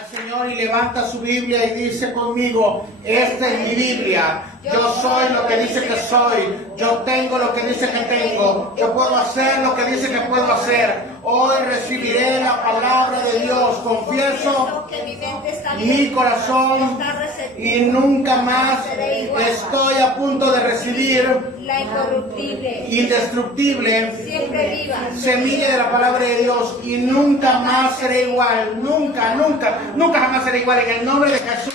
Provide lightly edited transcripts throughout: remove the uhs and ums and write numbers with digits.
al Señor y levanta su Biblia y dice conmigo: esta es mi Biblia. Yo soy lo que dice que soy. Yo tengo lo que dice que tengo. Yo puedo hacer lo que dice que puedo hacer. Hoy recibiré la palabra de Dios. Confieso mi corazón y nunca más estoy a punto de recibir la incorruptible, indestructible, siempre viva semilla de la palabra de Dios, y nunca más seré igual. Nunca jamás seré igual. En el nombre de Jesús.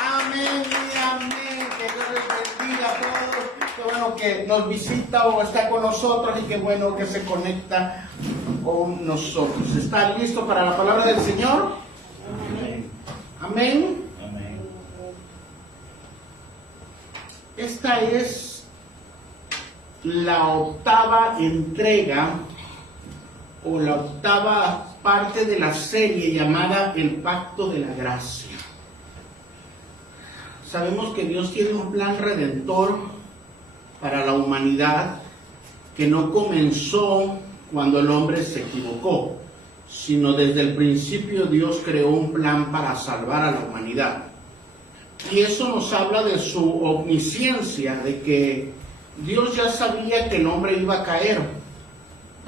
Amén y amén. Que Dios les bendiga a todos. Qué bueno que nos visita o está con nosotros, y qué bueno que se conecta con nosotros. ¿Está listo para la palabra del Señor? Amén. Amén. Amén. Esta es la octava entrega o la octava parte de la serie llamada El Pacto de la Gracia. Sabemos que Dios tiene un plan redentor para la humanidad que no comenzó cuando el hombre se equivocó, sino desde el principio Dios creó un plan para salvar a la humanidad. Y eso nos habla de su omnisciencia, de que Dios ya sabía que el hombre iba a caer.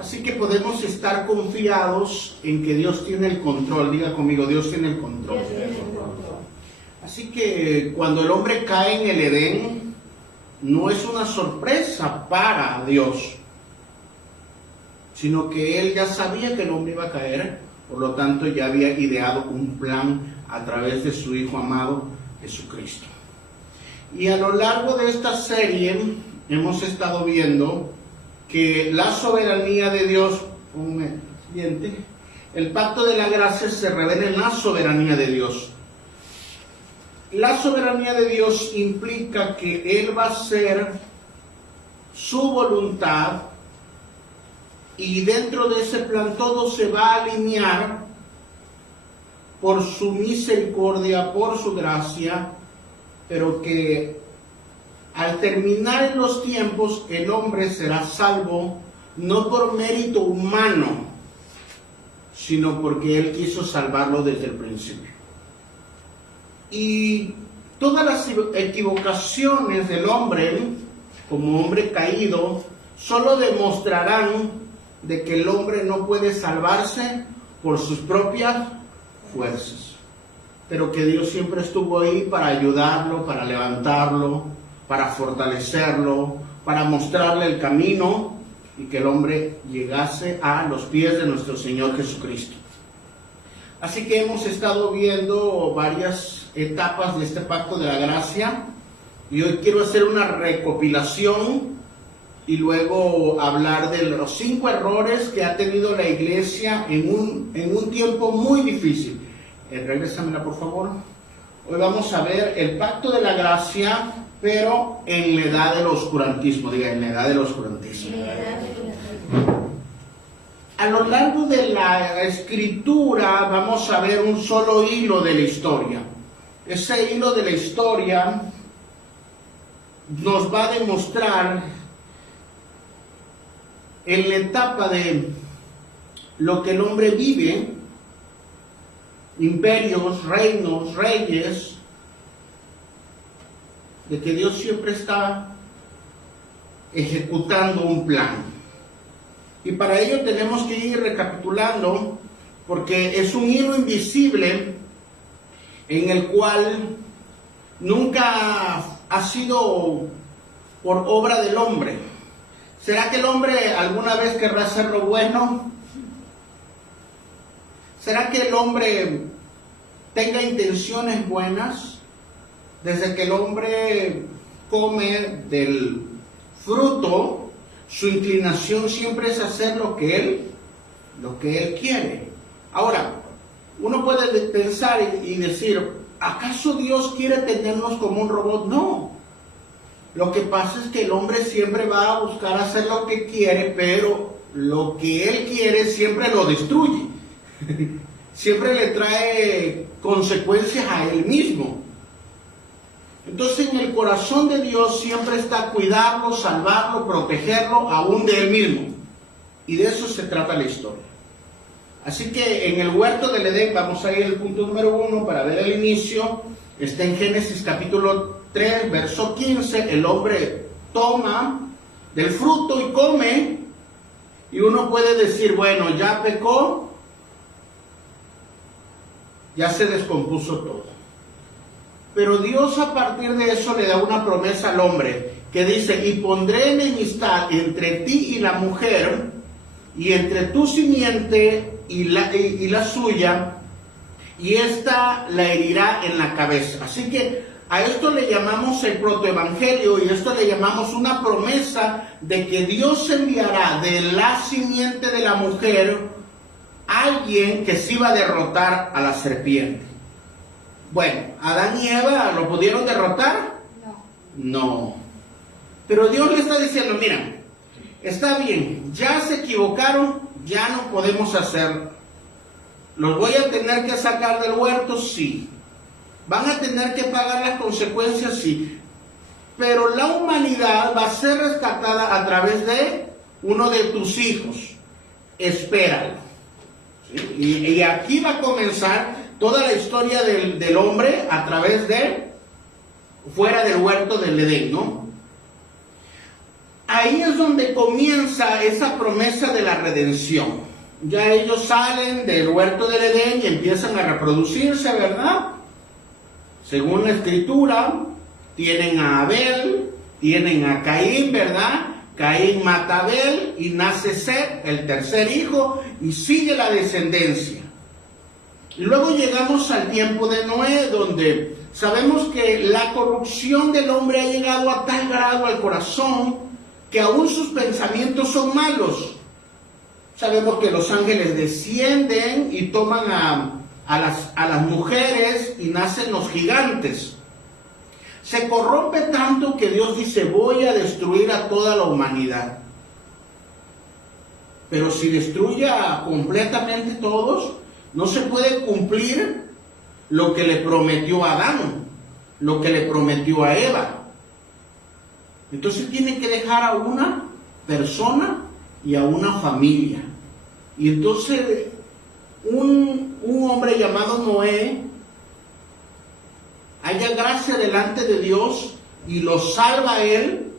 Así que podemos estar confiados en que Dios tiene el control. Diga conmigo: Dios tiene el control. Así que cuando el hombre cae en el Edén, no es una sorpresa para Dios, sino que Él ya sabía que el hombre iba a caer. Por lo tanto, ya había ideado un plan a través de su Hijo amado, Jesucristo. Y a lo largo de esta serie hemos estado viendo que la soberanía de Dios, el pacto de la gracia se revela en la soberanía de Dios. La soberanía de Dios implica que Él va a hacer su voluntad, y dentro de ese plan todo se va a alinear por su misericordia, por su gracia, pero que al terminar los tiempos el hombre será salvo no por mérito humano, sino porque Él quiso salvarlo desde el principio. Y todas las equivocaciones del hombre, como hombre caído, solo demostrarán de que el hombre no puede salvarse por sus propias fuerzas, pero que Dios siempre estuvo ahí para ayudarlo, para levantarlo, para fortalecerlo, para mostrarle el camino, y que el hombre llegase a los pies de nuestro Señor Jesucristo. Así que hemos estado viendo varias etapas de este pacto de la gracia, y hoy quiero hacer una recopilación y luego hablar de los 5 errores que ha tenido la iglesia en un tiempo muy difícil. Regrésamela, por favor. Hoy vamos a ver el pacto de la gracia, pero en la edad del oscurantismo. Diga: en la edad del oscurantismo. A lo largo de la escritura vamos a ver un solo hilo de la historia. Ese hilo de la historia nos va a demostrar en la etapa de lo que el hombre vive: imperios, reinos, reyes, de que Dios siempre está ejecutando un plan. Y para ello tenemos que ir recapitulando, porque es un hilo invisible en el cual nunca ha sido por obra del hombre. ¿Será que el hombre alguna vez querrá hacer lo bueno? ¿Será que el hombre tenga intenciones buenas? Desde que el hombre come del fruto, su inclinación siempre es hacer lo que él quiere. Ahora, uno puede pensar y decir: ¿acaso Dios quiere tenernos como un robot? No. Lo que pasa es que el hombre siempre va a buscar hacer lo que quiere, pero lo que él quiere siempre lo destruye. Siempre le trae consecuencias a él mismo. Entonces, en el corazón de Dios siempre está cuidarlo, salvarlo, protegerlo, aún de él mismo. Y de eso se trata la historia. Así que en el huerto del Edén, vamos a ir al punto número 1 para ver el inicio. Está en Génesis capítulo 3, verso 15. El hombre toma del fruto y come. Y uno puede decir, bueno, ya pecó, ya se descompuso todo. Pero Dios a partir de eso le da una promesa al hombre que dice, y pondré enemistad entre ti y la mujer, y entre tu simiente y la suya, y ésta la herirá en la cabeza. Así que a esto le llamamos el protoevangelio, y esto le llamamos una promesa de que Dios enviará de la simiente de la mujer a alguien que se iba a derrotar a la serpiente. Bueno, ¿Adán y Eva lo pudieron derrotar? No. Pero Dios le está diciendo, mira, está bien, ya se equivocaron, ya no podemos hacerlo. ¿Los voy a tener que sacar del huerto? Sí. ¿Van a tener que pagar las consecuencias? Sí. Pero la humanidad va a ser rescatada a través de uno de tus hijos. Espéralo. ¿Sí? Y aquí va a comenzar toda la historia del hombre a través de fuera del huerto del Edén, ¿no? Ahí es donde comienza esa promesa de la redención. Ya ellos salen del huerto del Edén y empiezan a reproducirse, ¿verdad? Según la escritura, tienen a Abel, tienen a Caín, ¿verdad? Caín mata a Abel y nace Set, el tercer hijo, y sigue la descendencia. Y luego llegamos al tiempo de Noé, donde sabemos que la corrupción del hombre ha llegado a tal grado al corazón que aún sus pensamientos son malos. Sabemos que los ángeles descienden y toman a las mujeres y nacen los gigantes. Se corrompe tanto que Dios dice, voy a destruir a toda la humanidad. Pero si destruye completamente todos, no se puede cumplir lo que le prometió a Adán, lo que le prometió a Eva. Entonces tiene que dejar a una persona y a una familia. Y entonces un hombre llamado Noé halla gracia delante de Dios y lo salva a él,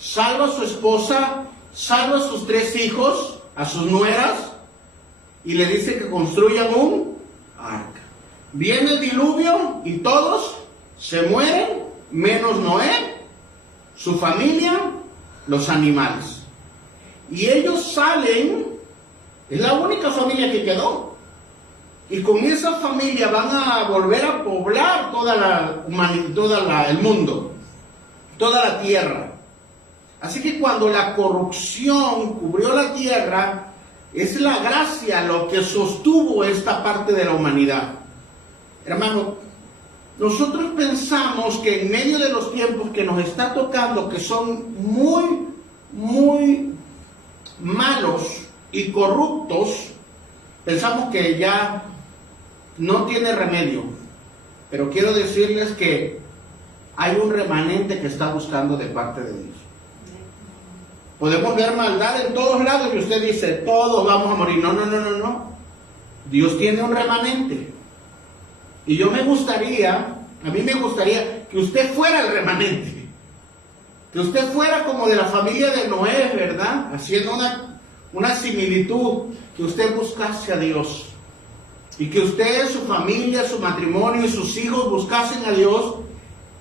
salva a su esposa, salva a sus 3 hijos, a sus nueras, y le dice que construyan un arca. Viene el diluvio y todos se mueren, menos Noé, su familia, los animales. Y ellos salen, es la única familia que quedó. Y con esa familia van a volver a poblar toda la humanidad, el mundo, toda la tierra. Así que cuando la corrupción cubrió la tierra, es la gracia lo que sostuvo esta parte de la humanidad. Hermano, nosotros pensamos que en medio de los tiempos que nos está tocando, que son muy, muy malos y corruptos, pensamos que ya no tiene remedio. Pero quiero decirles que hay un remanente que está buscando de parte de Dios. Podemos ver maldad en todos lados y usted dice, todos vamos a morir. No. Dios tiene un remanente. Y a mí me gustaría que usted fuera el remanente. Que usted fuera como de la familia de Noé, ¿verdad? Haciendo una similitud, que usted buscase a Dios. Y que usted, su familia, su matrimonio y sus hijos buscasen a Dios.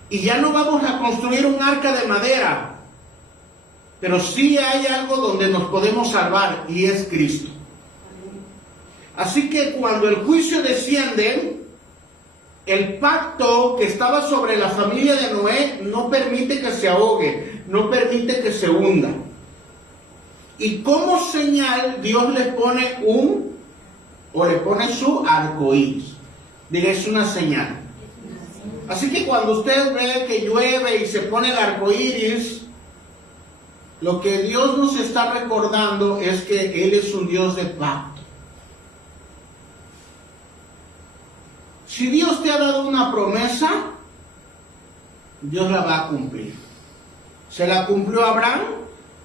Y ya no vamos a construir un arca de madera. Pero sí hay algo donde nos podemos salvar, y es Cristo. Así que cuando el juicio desciende, el pacto que estaba sobre la familia de Noé no permite que se ahogue, no permite que se hunda. Y como señal, Dios le pone le pone su arcoíris. Diga, es una señal. Así que cuando usted ve que llueve y se pone el arcoíris, lo que Dios nos está recordando es que Él es un Dios de pacto. Si Dios te ha dado una promesa, Dios la va a cumplir. ¿Se la cumplió a Abraham?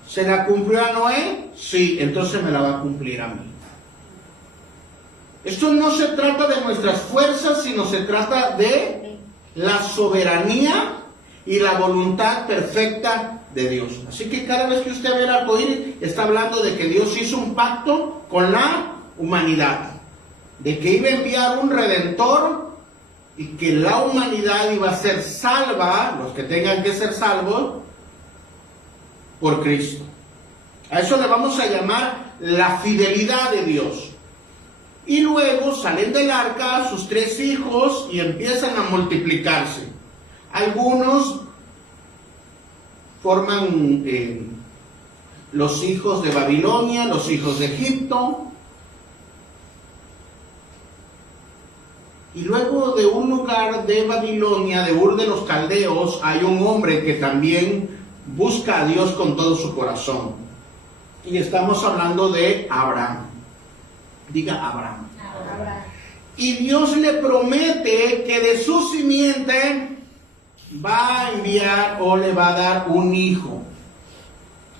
¿Se la cumplió a Noé? Sí, entonces me la va a cumplir a mí. Esto no se trata de nuestras fuerzas, sino se trata de la soberanía y la voluntad perfecta de Dios. Así que cada vez que usted ve el arco iris, está hablando de que Dios hizo un pacto con la humanidad, de que iba a enviar un redentor y que la humanidad iba a ser salva, los que tengan que ser salvos, por Cristo. A eso le vamos a llamar la fidelidad de Dios. Y luego salen del arca sus 3 hijos y empiezan a multiplicarse. Algunos forman los hijos de Babilonia, los hijos de Egipto. Y luego de un lugar de Babilonia, de Ur de los Caldeos, hay un hombre que también busca a Dios con todo su corazón. Y estamos hablando de Abraham. Diga Abraham. Y Dios le promete que de su simiente va a enviar o le va a dar un hijo.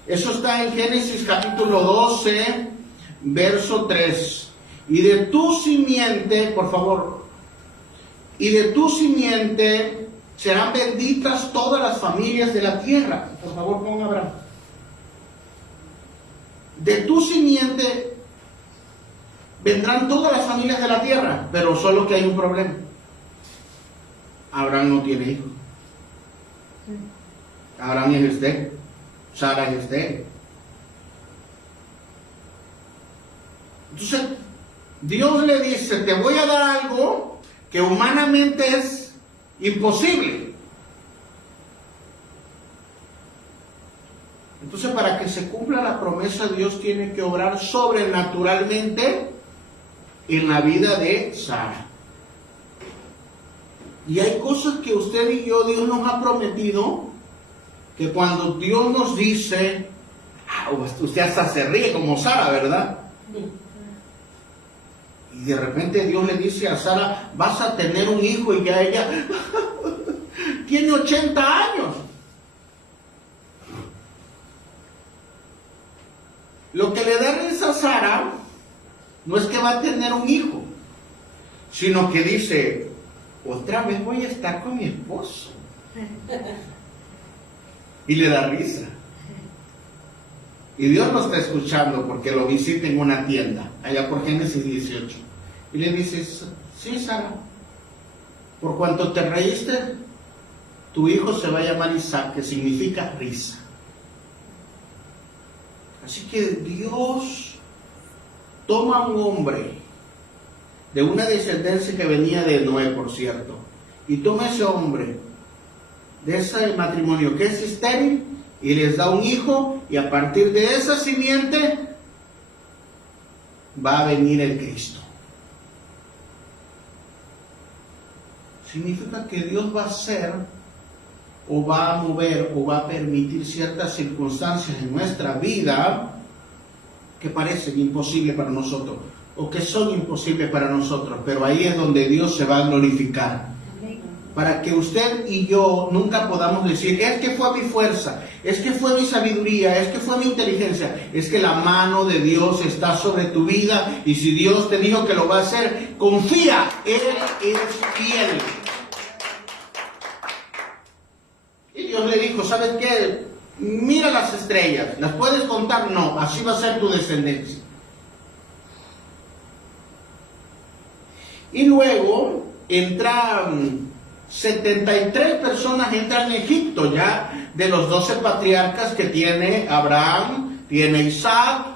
Eso está en Génesis capítulo 12, verso 3. Y de tu simiente, por favor, y de tu simiente serán benditas todas las familias de la tierra. Por favor, ponga Abraham. De tu simiente vendrán todas las familias de la tierra, pero solo que hay un problema. Abraham no tiene hijos. Abraham es estéril. Sara es estéril. Entonces, Dios le dice, te voy a dar algo que humanamente es imposible. Entonces, para que se cumpla la promesa, Dios tiene que obrar sobrenaturalmente en la vida de Sara. Y hay cosas que usted y yo, Dios nos ha prometido, que cuando Dios nos dice, usted hasta se ríe como Sara, ¿verdad? Y de repente Dios le dice a Sara, vas a tener un hijo, y ya ella tiene 80 años. Lo que le da risa a Sara no es que va a tener un hijo, sino que dice, otra vez voy a estar con mi esposo. Y le da risa. Y Dios lo está escuchando porque lo visita en una tienda, allá por Génesis 18. Y le dice, sí, Sara, por cuanto te reíste, tu hijo se va a llamar Isaac, que significa risa. Así que Dios toma a un hombre de una descendencia que venía de Noé, por cierto, y toma a ese hombre de ese matrimonio que es estéril y les da un hijo, y a partir de esa simiente va a venir el Cristo. Significa que Dios va a hacer o va a mover o va a permitir ciertas circunstancias en nuestra vida que parecen imposibles para nosotros o que son imposibles para nosotros, pero ahí es donde Dios se va a glorificar. Para que usted y yo nunca podamos decir, es que fue mi fuerza, es que fue mi sabiduría, es que fue mi inteligencia. Es que la mano de Dios está sobre tu vida, y si Dios te dijo que lo va a hacer, confía, Él es fiel. Y Dios le dijo, ¿sabes qué? Mira las estrellas, ¿las puedes contar? No, así va a ser tu descendencia. Y luego entran 73 personas, entran en Egipto, ya de los 12 patriarcas que tiene Abraham, tiene Isaac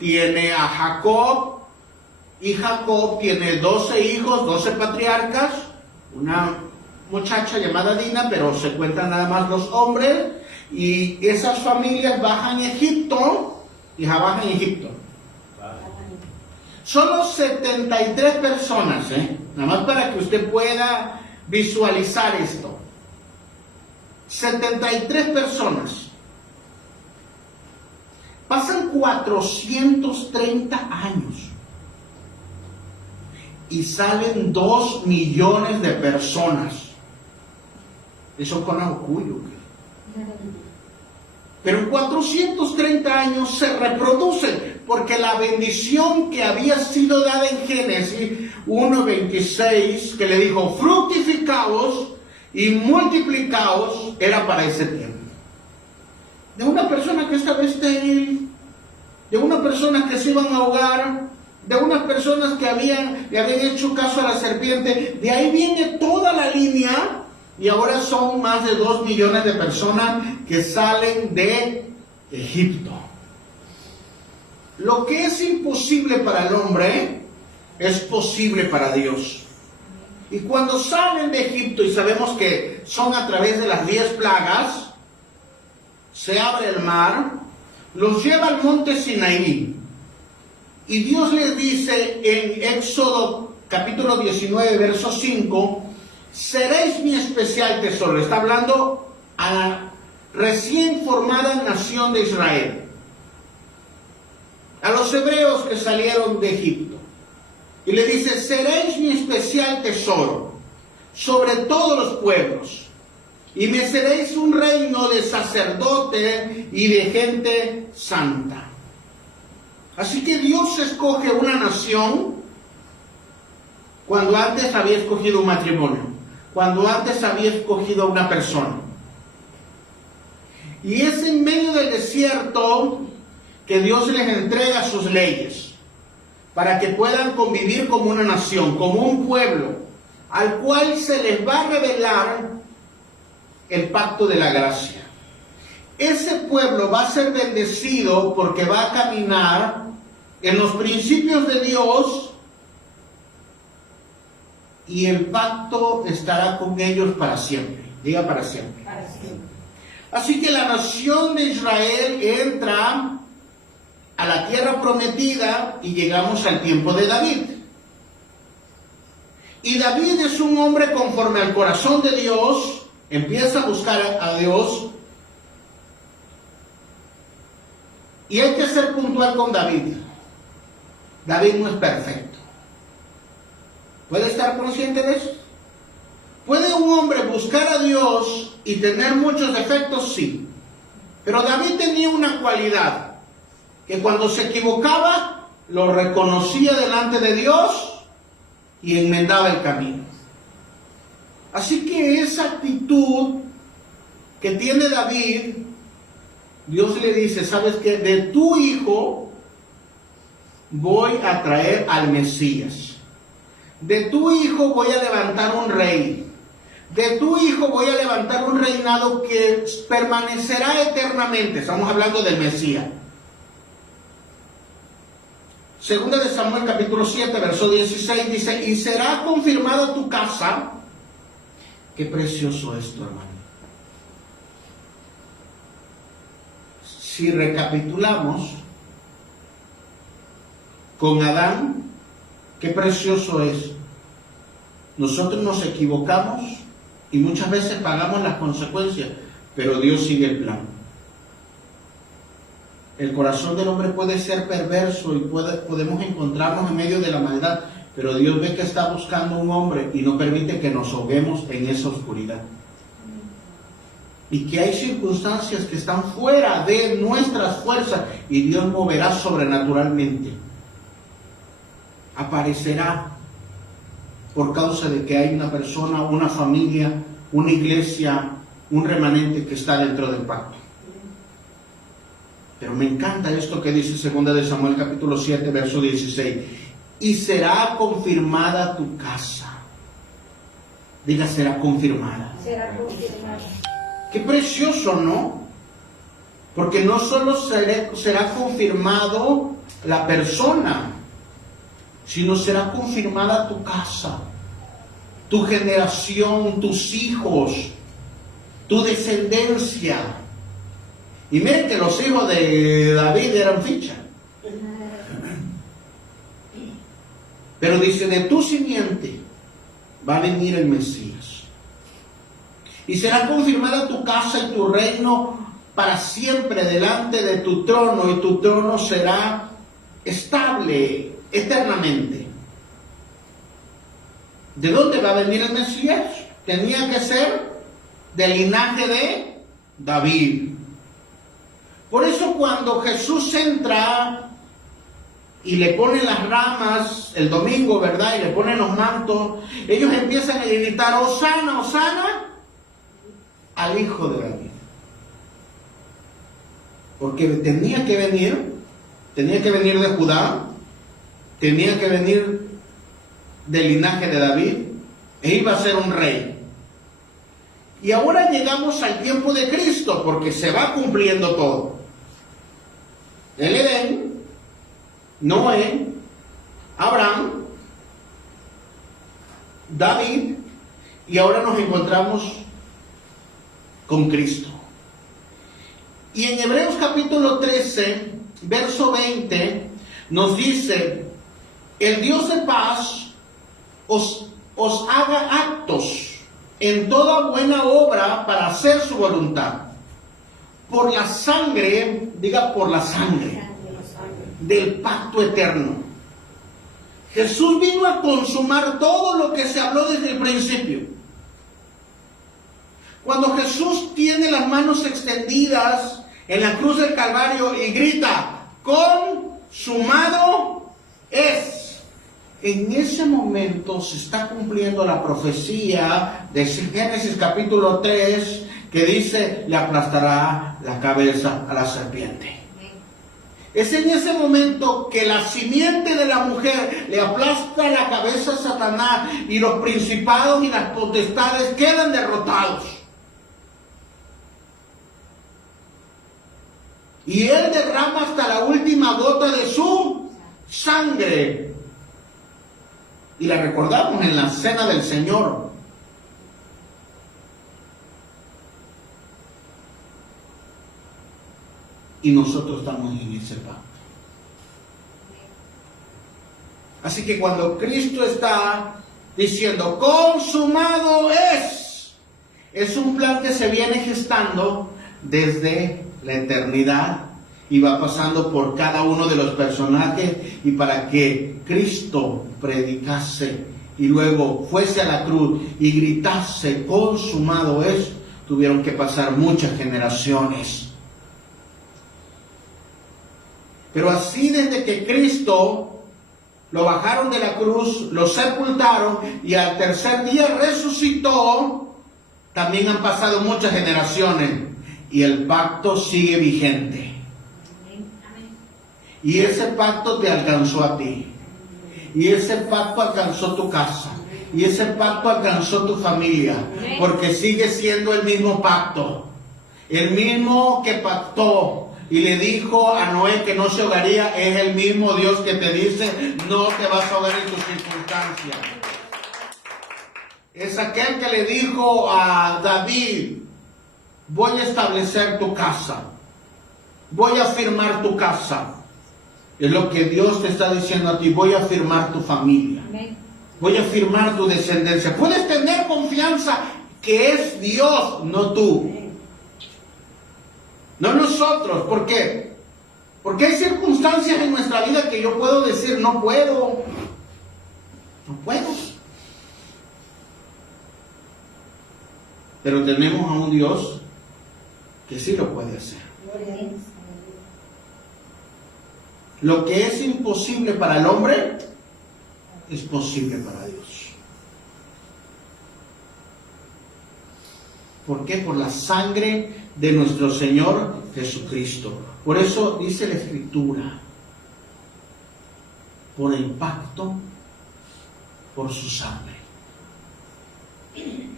tiene a Jacob, y Jacob tiene 12 hijos, 12 patriarcas, una muchacha llamada Dina, pero se cuentan nada más los hombres, y esas familias bajan a Egipto, y bajan a Egipto. Solo 73 personas, nada más para que usted pueda visualizar esto. 73 personas. Pasan 430 años y salen 2 millones de personas. Eso con orgullo. Pero en 430 años se reproducen, porque la bendición que había sido dada en Génesis 1:26, que le dijo, fructificaos y multiplicaos, era para ese tiempo. De una persona que estaba estéril, de una persona que se iban a ahogar, de unas personas que le habían hecho caso a la serpiente, de ahí viene toda la línea. Y ahora son más de 2 millones de personas que salen de Egipto. Lo que es imposible para el hombre es posible para Dios. Y cuando salen de Egipto, y sabemos que son a través de las 10 plagas, se abre el mar, los lleva al monte Sinaí. Y Dios les dice en Éxodo capítulo 19, verso 5, seréis mi especial tesoro. Está hablando a la recién formada nación de Israel, a los hebreos que salieron de Egipto. Y le dice, seréis mi especial tesoro sobre todos los pueblos, y me seréis un reino de sacerdotes y de gente santa. Así que Dios escoge una nación cuando antes había escogido un matrimonio, cuando antes había escogido a una persona. Y es en medio del desierto que Dios les entrega sus leyes, para que puedan convivir como una nación, como un pueblo, al cual se les va a revelar el pacto de la gracia. Ese pueblo va a ser bendecido porque va a caminar en los principios de Dios, y el pacto estará con ellos para siempre. Diga para siempre. Para siempre. Así que la nación de Israel entra a la tierra prometida y llegamos al tiempo de David. Y David es un hombre conforme al corazón de Dios, empieza a buscar a Dios. Y hay que ser puntual con David. David no es perfecto. ¿Puede estar consciente de eso? ¿Puede un hombre buscar a Dios y tener muchos defectos? Sí. Pero David tenía una cualidad, que cuando se equivocaba, lo reconocía delante de Dios y enmendaba el camino. Así que esa actitud que tiene David, Dios le dice, ¿sabes qué? De tu hijo voy a traer al Mesías. De tu hijo voy a levantar un rey. De tu hijo voy a levantar un reinado que permanecerá eternamente. Estamos hablando del Mesías. Segunda de Samuel capítulo 7, verso 16 dice, y será confirmada tu casa. Qué precioso esto, hermano. Si recapitulamos con Adán, qué precioso es. Nosotros nos equivocamos y muchas veces pagamos las consecuencias, pero Dios sigue el plan. El corazón del hombre puede ser perverso y podemos encontrarnos en medio de la maldad, pero Dios ve que está buscando un hombre y no permite que nos ahoguemos en esa oscuridad. Y que hay circunstancias que están fuera de nuestras fuerzas y Dios moverá sobrenaturalmente. Aparecerá por causa de que hay una persona, una familia, una iglesia, un remanente que está dentro del pacto. Pero me encanta esto que dice 2 de Samuel capítulo 7, verso 16. Y será confirmada tu casa. Diga, será confirmada. Será confirmada. Qué precioso, ¿no? Porque no solo será confirmado la persona, sino será confirmada tu casa, tu generación, tus hijos, tu descendencia. Y miren que los hijos de David eran ficha. Pero dice, de tu simiente va a venir el Mesías. Y será confirmada tu casa y tu reino para siempre delante de tu trono, y tu trono será estable eternamente. ¿De dónde va a venir el Mesías? Tenía que ser del linaje de David. Por eso cuando Jesús entra y le ponen las ramas el domingo, ¿verdad? Y le ponen los mantos, ellos empiezan a gritar, Hosana, Hosana, al Hijo de David. Porque tenía que venir de Judá, tenía que venir del linaje de David, e iba a ser un rey. Y ahora llegamos al tiempo de Cristo, porque se va cumpliendo todo. El Edén, Noé, Abraham, David, y ahora nos encontramos con Cristo. Y en Hebreos capítulo 13, verso 20, nos dice, el Dios de paz os haga actos en toda buena obra para hacer su voluntad. Por la sangre, diga por la sangre del pacto eterno. Jesús vino a consumar todo lo que se habló desde el principio. Cuando Jesús tiene las manos extendidas en la cruz del Calvario y grita, consumado es. En ese momento se está cumpliendo la profecía de Génesis capítulo 3 que dice, le aplastará la cabeza a la serpiente. Es en ese momento que la simiente de la mujer le aplasta la cabeza a Satanás y los principados y las potestades quedan derrotados. Y él derrama hasta la última gota de su sangre. Y la recordamos en la cena del Señor. Y nosotros estamos en ese pacto. Así que cuando Cristo está diciendo, consumado es un plan que se viene gestando desde la eternidad y va pasando por cada uno de los personajes, y para que Cristo predicase y luego fuese a la cruz y gritase, consumado es, tuvieron que pasar muchas generaciones. Pero así desde que Cristo lo bajaron de la cruz, lo sepultaron y al tercer día resucitó, también han pasado muchas generaciones y el pacto sigue vigente. Y ese pacto te alcanzó a ti. Y ese pacto alcanzó tu casa. Y ese pacto alcanzó tu familia. Porque sigue siendo el mismo pacto. El mismo que pactó y le dijo a Noé que no se ahogaría, es el mismo Dios que te dice, no te vas a ahogar en tus circunstancias. Es aquel que le dijo a David, voy a establecer tu casa. Voy a firmar tu casa. Es lo que Dios te está diciendo a ti, voy a firmar tu familia. Voy a firmar tu descendencia. Puedes tener confianza que es Dios, no tú. No nosotros. ¿Por qué? Porque hay circunstancias en nuestra vida que yo puedo decir, no puedo. No puedo. Pero tenemos a un Dios que sí lo puede hacer. Lo que es imposible para el hombre es posible para Dios. ¿Por qué? Por la sangre de nuestro Señor Jesucristo. Por eso dice la Escritura, por el pacto, por su sangre,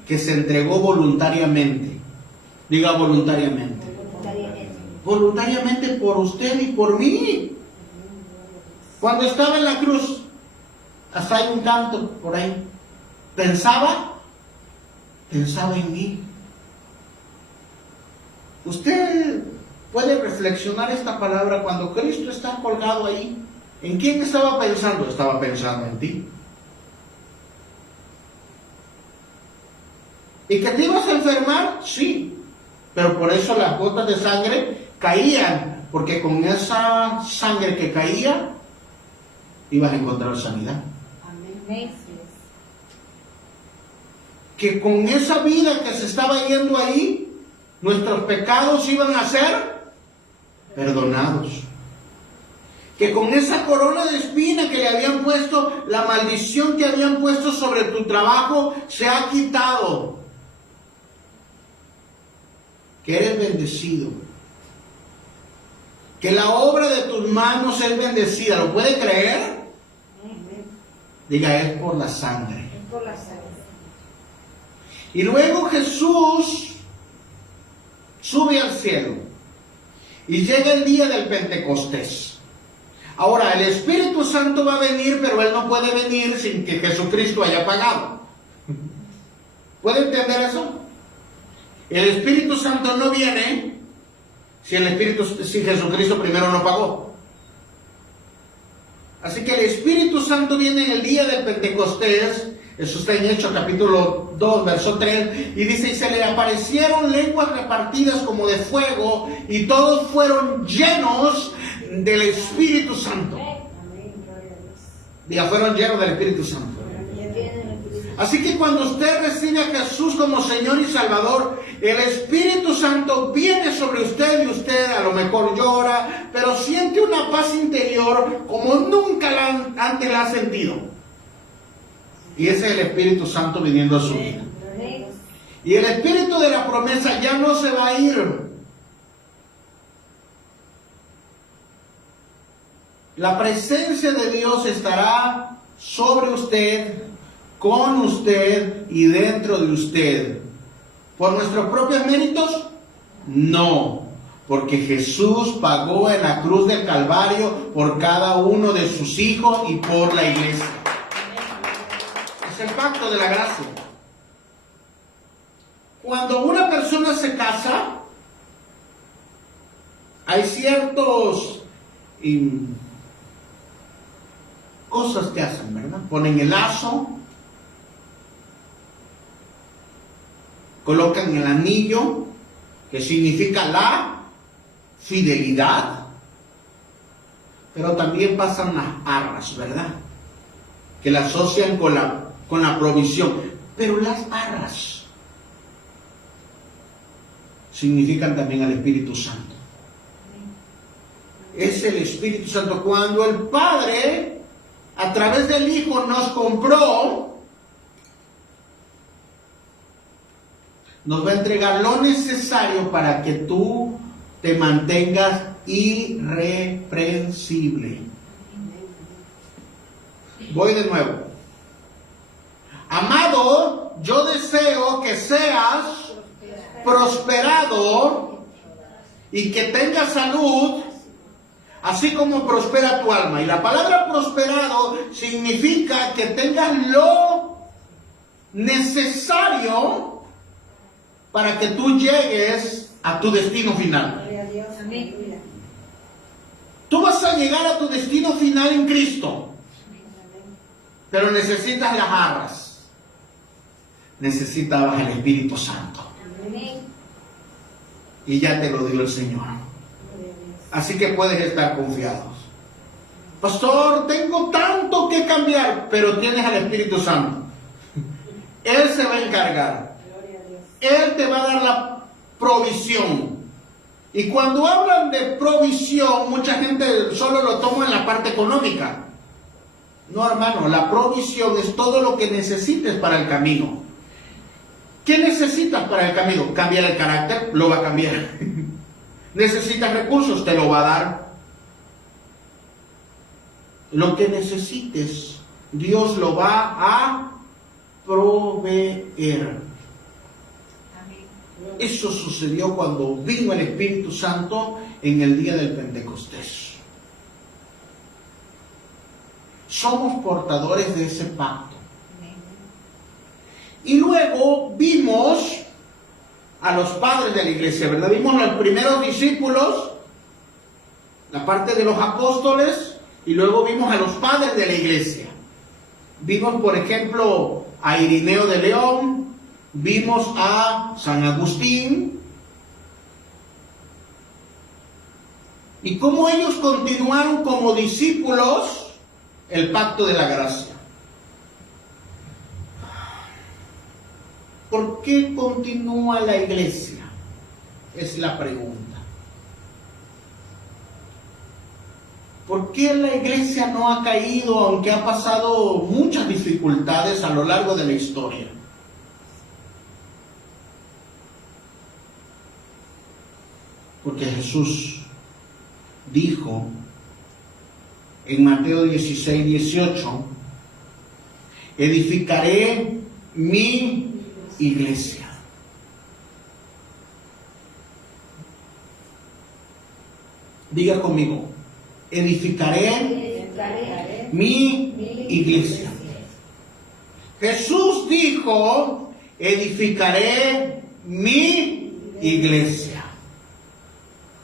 que se entregó voluntariamente. Diga voluntariamente. Voluntariamente por usted y por mí. Cuando estaba en la cruz, hasta hay un canto por ahí, pensaba en mí. Usted puede reflexionar esta palabra cuando Cristo está colgado ahí. ¿En quién estaba pensando? Estaba pensando en ti. ¿Y que te ibas a enfermar? Sí. Pero por eso las gotas de sangre caían, porque con esa sangre que caía, ibas a encontrar sanidad. Amén. Que con esa vida que se estaba yendo ahí, nuestros pecados iban a ser perdonados. Que con esa corona de espina que le habían puesto, la maldición que habían puesto sobre tu trabajo se ha quitado. Que eres bendecido. Que la obra de tus manos es bendecida. ¿Lo puede creer? Diga, es por la sangre. Es por la sangre. Y luego Jesús sube al cielo. Y llega el día del Pentecostés. Ahora, el Espíritu Santo va a venir, pero Él no puede venir sin que Jesucristo haya pagado. ¿Puede entender eso? El Espíritu Santo no viene si Jesucristo primero no pagó. Así que el Espíritu Santo viene en el día del Pentecostés. Eso está en Hechos capítulo 2, verso 3. Y dice, y se le aparecieron lenguas repartidas como de fuego, y todos fueron llenos del Espíritu Santo. Diga, fueron llenos del Espíritu Santo. Así que cuando usted recibe a Jesús como Señor y Salvador, el Espíritu Santo viene sobre usted y usted a lo mejor llora, pero siente una paz interior como nunca antes la ha sentido. Y ese es el Espíritu Santo viniendo a su vida. Y el Espíritu de la promesa ya no se va a ir. La presencia de Dios estará sobre usted, con usted y dentro de usted. ¿Por nuestros propios méritos? No, porque Jesús pagó en la cruz del Calvario por cada uno de sus hijos y por la iglesia. Es el pacto de la gracia. Cuando una persona se casa, hay ciertos cosas que hacen, ¿verdad? Ponen el lazo, colocan el anillo, que significa la fidelidad, pero también pasan las arras, ¿verdad? Que la asocian con la provisión. Pero las arras significan también al Espíritu Santo. Es el Espíritu Santo. Cuando el Padre, a través del Hijo, nos compró, nos va a entregar lo necesario para que tú te mantengas irreprensible. Voy de nuevo. Amado, yo deseo que seas prosperado y que tengas salud, así como prospera tu alma. Y la palabra prosperado significa que tengas lo necesario para que tú llegues a tu destino final. Tú vas a llegar a tu destino final en Cristo, pero necesitas las arras. Necesitabas el Espíritu Santo. Y ya te lo dio el Señor. Así que puedes estar confiados. Pastor, tengo tanto que cambiar, pero tienes al Espíritu Santo. Él se va a encargar. Él te va a dar la provisión. Y cuando hablan de provisión, mucha gente solo lo toma en la parte económica. No, hermano, la provisión es todo lo que necesites para el camino. ¿Qué necesitas para el camino? Cambiar el carácter, lo va a cambiar. ¿Necesitas recursos? Te lo va a dar. Lo que necesites, Dios lo va a proveer. Eso sucedió cuando vino el Espíritu Santo en el día del Pentecostés. Somos portadores de ese pacto. Y luego vimos a los padres de la iglesia, ¿verdad? Vimos los primeros discípulos, la parte de los apóstoles, y luego vimos a los padres de la iglesia. Vimos, por ejemplo, a Irineo de León, vimos a San Agustín, y cómo ellos continuaron como discípulos el pacto de la gracia. ¿Por qué continúa la iglesia? Es la pregunta. ¿Por qué la iglesia no ha caído, aunque ha pasado muchas dificultades a lo largo de la historia? Porque Jesús dijo en Mateo 16, 18, edificaré mi iglesia. Diga conmigo, edificaré mi iglesia. Jesús dijo, edificaré mi iglesia.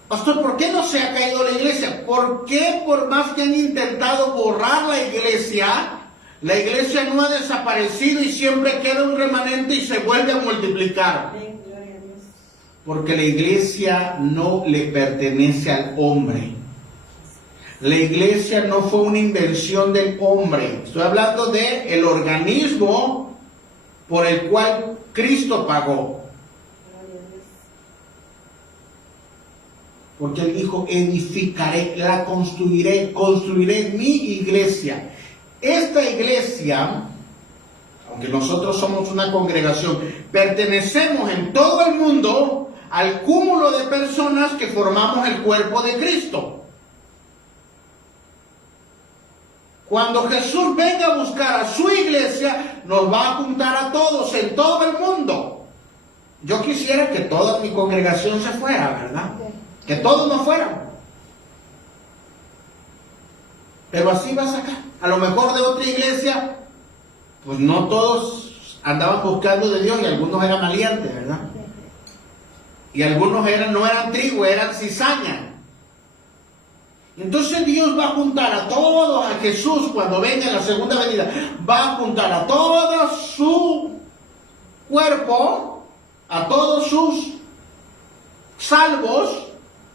Pastor, ¿por qué no se ha caído la iglesia? ¿Por qué por más que han intentado borrar la iglesia no ha desaparecido y siempre queda un remanente y se vuelve a multiplicar? Porque la iglesia no le pertenece al hombre. La iglesia no fue una invención del hombre. Estoy hablando de el organismo por el cual Cristo pagó. Porque él dijo, edificaré, la construiré mi iglesia. Esta iglesia, aunque nosotros somos una congregación, pertenecemos en todo el mundo al cúmulo de personas que formamos el cuerpo de Cristo. Cuando Jesús venga a buscar a su iglesia, nos va a juntar a todos en todo el mundo. Yo quisiera que toda mi congregación se fuera, ¿verdad? Que todos no fueran. Pero así va a sacar. A lo mejor de otra iglesia, pues no todos andaban buscando de Dios y algunos eran maleantes, ¿verdad? Y algunos no eran trigo, eran cizaña. Entonces Dios va a juntar a todos, a Jesús cuando venga en la segunda venida, va a juntar a todo su cuerpo, a todos sus salvos,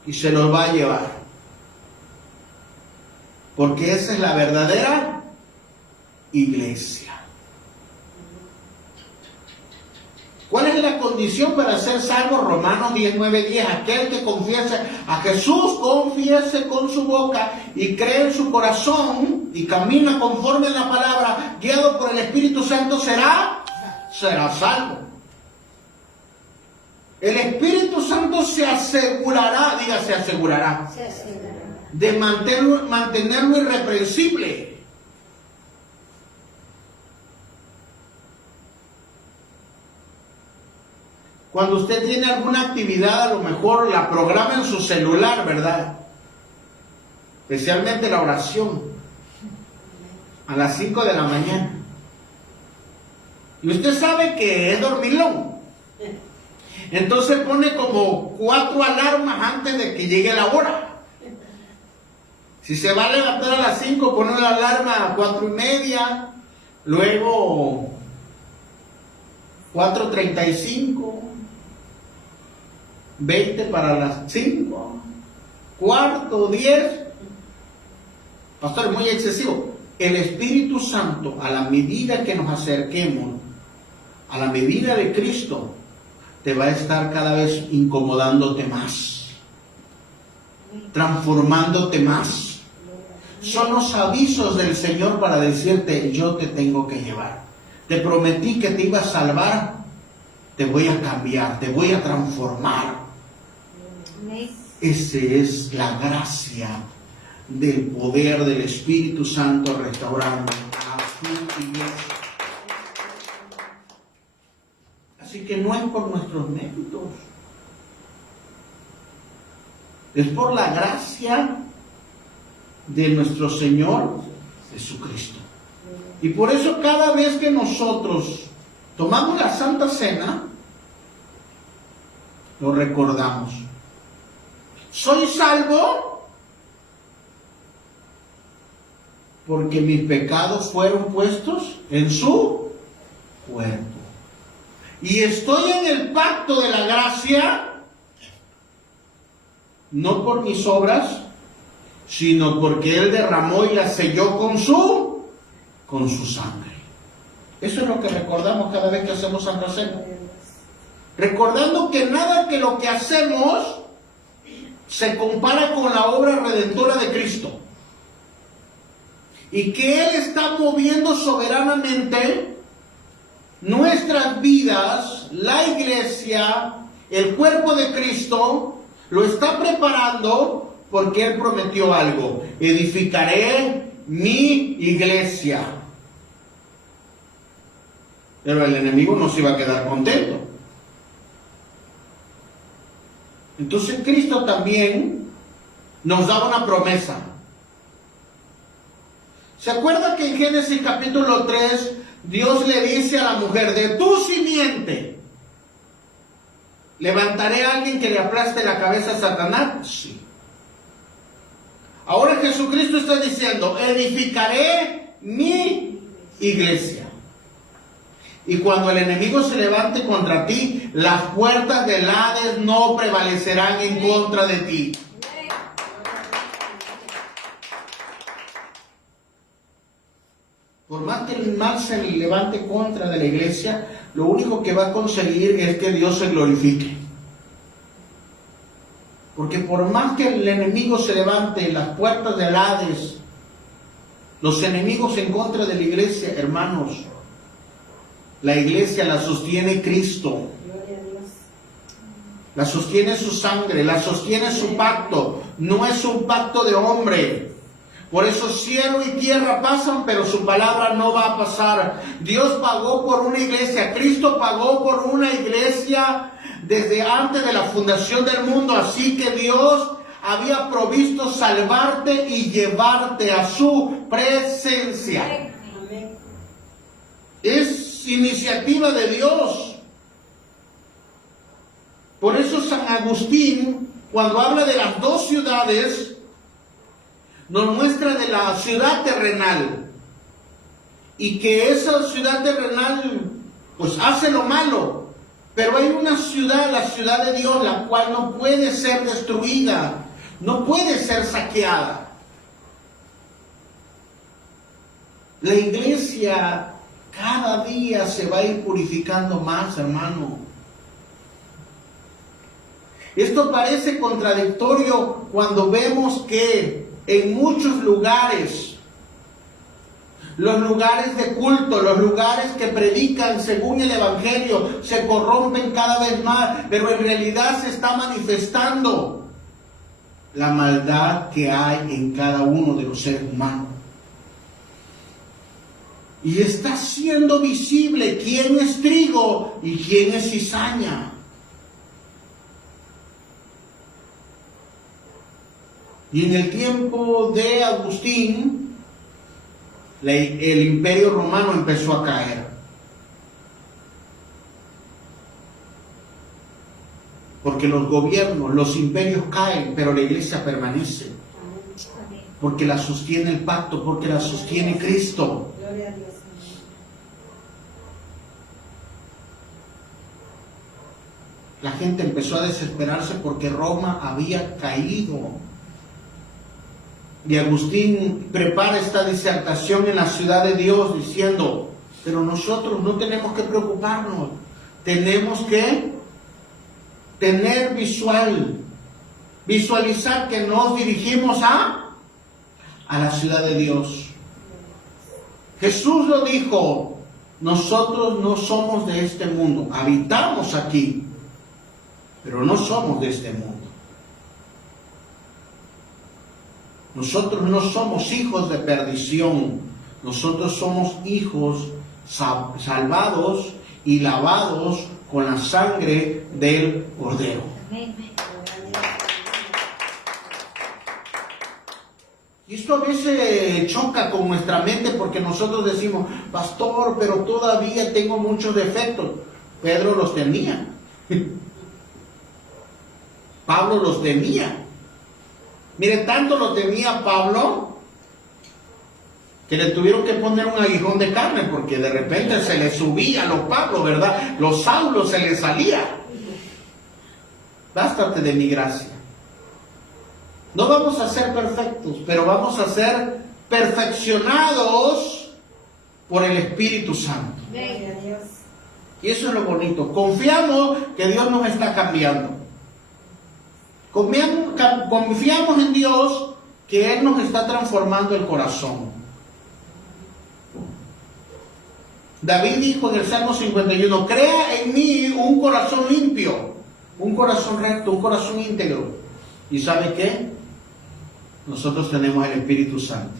y se los va a llevar. Porque esa es la verdadera iglesia. ¿Cuál es la condición para ser salvo? Romanos 19:10. Aquel que confiese a Jesús, confiese con su boca y cree en su corazón y camina conforme a la palabra, guiado por el Espíritu Santo, será salvo. El Espíritu Santo se asegurará, diga, se asegurará, de mantenerlo irreprensible. Cuando usted tiene alguna actividad, a lo mejor la programa en su celular, ¿verdad? Especialmente la oración, a las 5 de la mañana. Y usted sabe que es dormilón. Entonces pone como 4 alarmas antes de que llegue la hora. Si se va a levantar a las 5, pone la alarma a 4:30, luego 4:35, 20 para las 5, cuarto, 10. Pastor, es muy excesivo. El Espíritu Santo, a la medida que nos acerquemos a la medida de Cristo, te va a estar cada vez incomodándote más, transformándote más. Son los avisos del Señor para decirte, yo te tengo que llevar. Te prometí que te iba a salvar, te voy a cambiar, te voy a transformar. Esa es la gracia del poder del Espíritu Santo restaurando a su iglesia. Así que no es por nuestros méritos, es por la gracia de nuestro Señor Jesucristo. Y por eso cada vez que nosotros tomamos la Santa Cena, lo recordamos. Soy salvo porque mis pecados fueron puestos en su cuerpo. Y estoy en el pacto de la gracia, no por mis obras, sino porque Él derramó y la selló con su sangre. Eso es lo que recordamos cada vez que hacemos Santa Cena. Recordando que nada que lo que hacemos se compara con la obra redentora de Cristo. y que Él está moviendo soberanamente nuestras vidas, la iglesia, el cuerpo de Cristo, lo está preparando porque Él prometió algo: edificaré mi iglesia. Pero el enemigo no se iba a quedar contento. Entonces Cristo también nos da una promesa. ¿Se acuerda que en Génesis capítulo 3 Dios le dice a la mujer: de tu simiente levantaré a alguien que le aplaste la cabeza a Satanás? Sí. Ahora Jesucristo está diciendo: edificaré mi iglesia. Y cuando el enemigo se levante contra ti, las puertas del Hades no prevalecerán en contra de ti. Por más que el mal se levante contra de la iglesia, lo único que va a conseguir es que Dios se glorifique. Porque por más que el enemigo se levante, las puertas del Hades, los enemigos en contra de la iglesia, hermanos, la iglesia la sostiene Cristo. La sostiene su sangre, la sostiene su pacto. No es un pacto de hombre. Por eso cielo y tierra pasan, pero su palabra no va a pasar. Dios pagó por una iglesia. Cristo pagó por una iglesia desde antes de la fundación del mundo. Así que Dios había provisto salvarte y llevarte a su presencia. Es iniciativa de Dios. Por eso San Agustín, cuando habla de las dos ciudades, nos muestra de la ciudad terrenal, y que esa ciudad terrenal pues hace lo malo, pero hay una ciudad, la ciudad de Dios, la cual no puede ser destruida, no puede ser saqueada. La iglesia cada día se va a ir purificando más, hermano. Esto parece contradictorio cuando vemos que en muchos lugares, los lugares de culto, los lugares que predican según el Evangelio, se corrompen cada vez más, pero en realidad se está manifestando la maldad que hay en cada uno de los seres humanos. Y está siendo visible quién es trigo y quién es cizaña. Y en el tiempo de Agustín, el imperio romano empezó a caer. Porque los gobiernos, los imperios caen, pero la iglesia permanece. Porque la sostiene el pacto, porque la sostiene Cristo. Gloria a Dios. La gente empezó a desesperarse porque Roma había caído. Y Agustín prepara esta disertación en la ciudad de Dios diciendo: pero nosotros no tenemos que preocuparnos, tenemos que tener visualizar que nos dirigimos a la ciudad de Dios. Jesús lo dijo: nosotros no somos de este mundo, habitamos aquí, pero no somos de este mundo. Nosotros no somos hijos de perdición, nosotros somos hijos salvados y lavados con la sangre del Cordero. Y esto a veces choca con nuestra mente porque nosotros decimos: pastor, pero todavía tengo muchos defectos. Pedro los tenía. Pablo los tenía. Mire, tanto lo tenía Pablo que le tuvieron que poner un aguijón de carne porque de repente se le subía a los Pablos, ¿verdad? Los Saulos se le salía. Bástate de mi gracia. No vamos a ser perfectos, pero vamos a ser perfeccionados por el Espíritu Santo. Gloria a Dios. Y eso es lo bonito. Confiamos que Dios nos está cambiando. Confiamos en Dios que Él nos está transformando el corazón. David dijo en el Salmo 51, crea en mí un corazón limpio, un corazón recto, un corazón íntegro. ¿Y sabe qué? Nosotros tenemos el Espíritu Santo,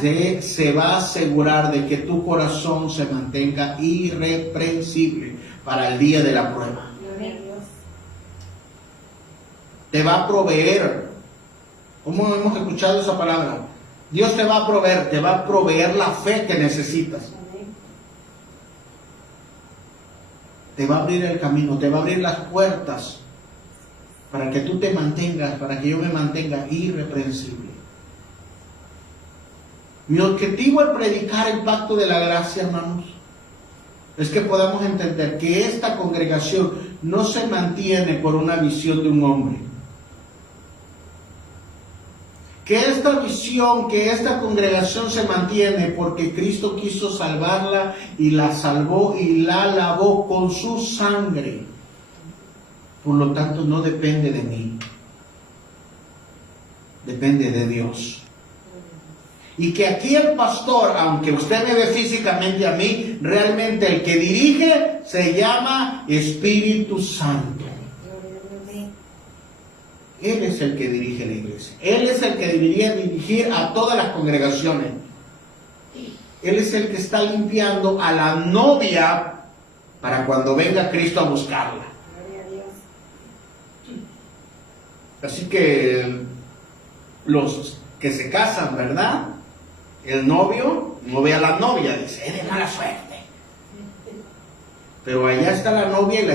que se va a asegurar de que tu corazón se mantenga irreprensible para el día de la prueba. Te va a proveer. ¿Cómo hemos escuchado esa palabra? Dios te va a proveer la fe que necesitas. Te va a abrir el camino, te va a abrir las puertas para que tú te mantengas, para que yo me mantenga irreprensible. Mi objetivo al predicar el pacto de la gracia, hermanos, es que podamos entender que esta congregación no se mantiene por una visión de un hombre. Que esta visión, que esta congregación se mantiene porque Cristo quiso salvarla y la salvó y la lavó con su sangre. Por lo tanto, no depende de mí. Depende de Dios. Y que aquí el pastor, aunque usted me ve físicamente a mí, realmente el que dirige se llama Espíritu Santo. Él es el que dirige la iglesia. Él es el que debería dirigir a todas las congregaciones. Él es el que está limpiando a la novia para cuando venga Cristo a buscarla. Así que los que se casan, ¿verdad? El novio no ve a la novia, dice, es de mala suerte. Pero allá está la novia y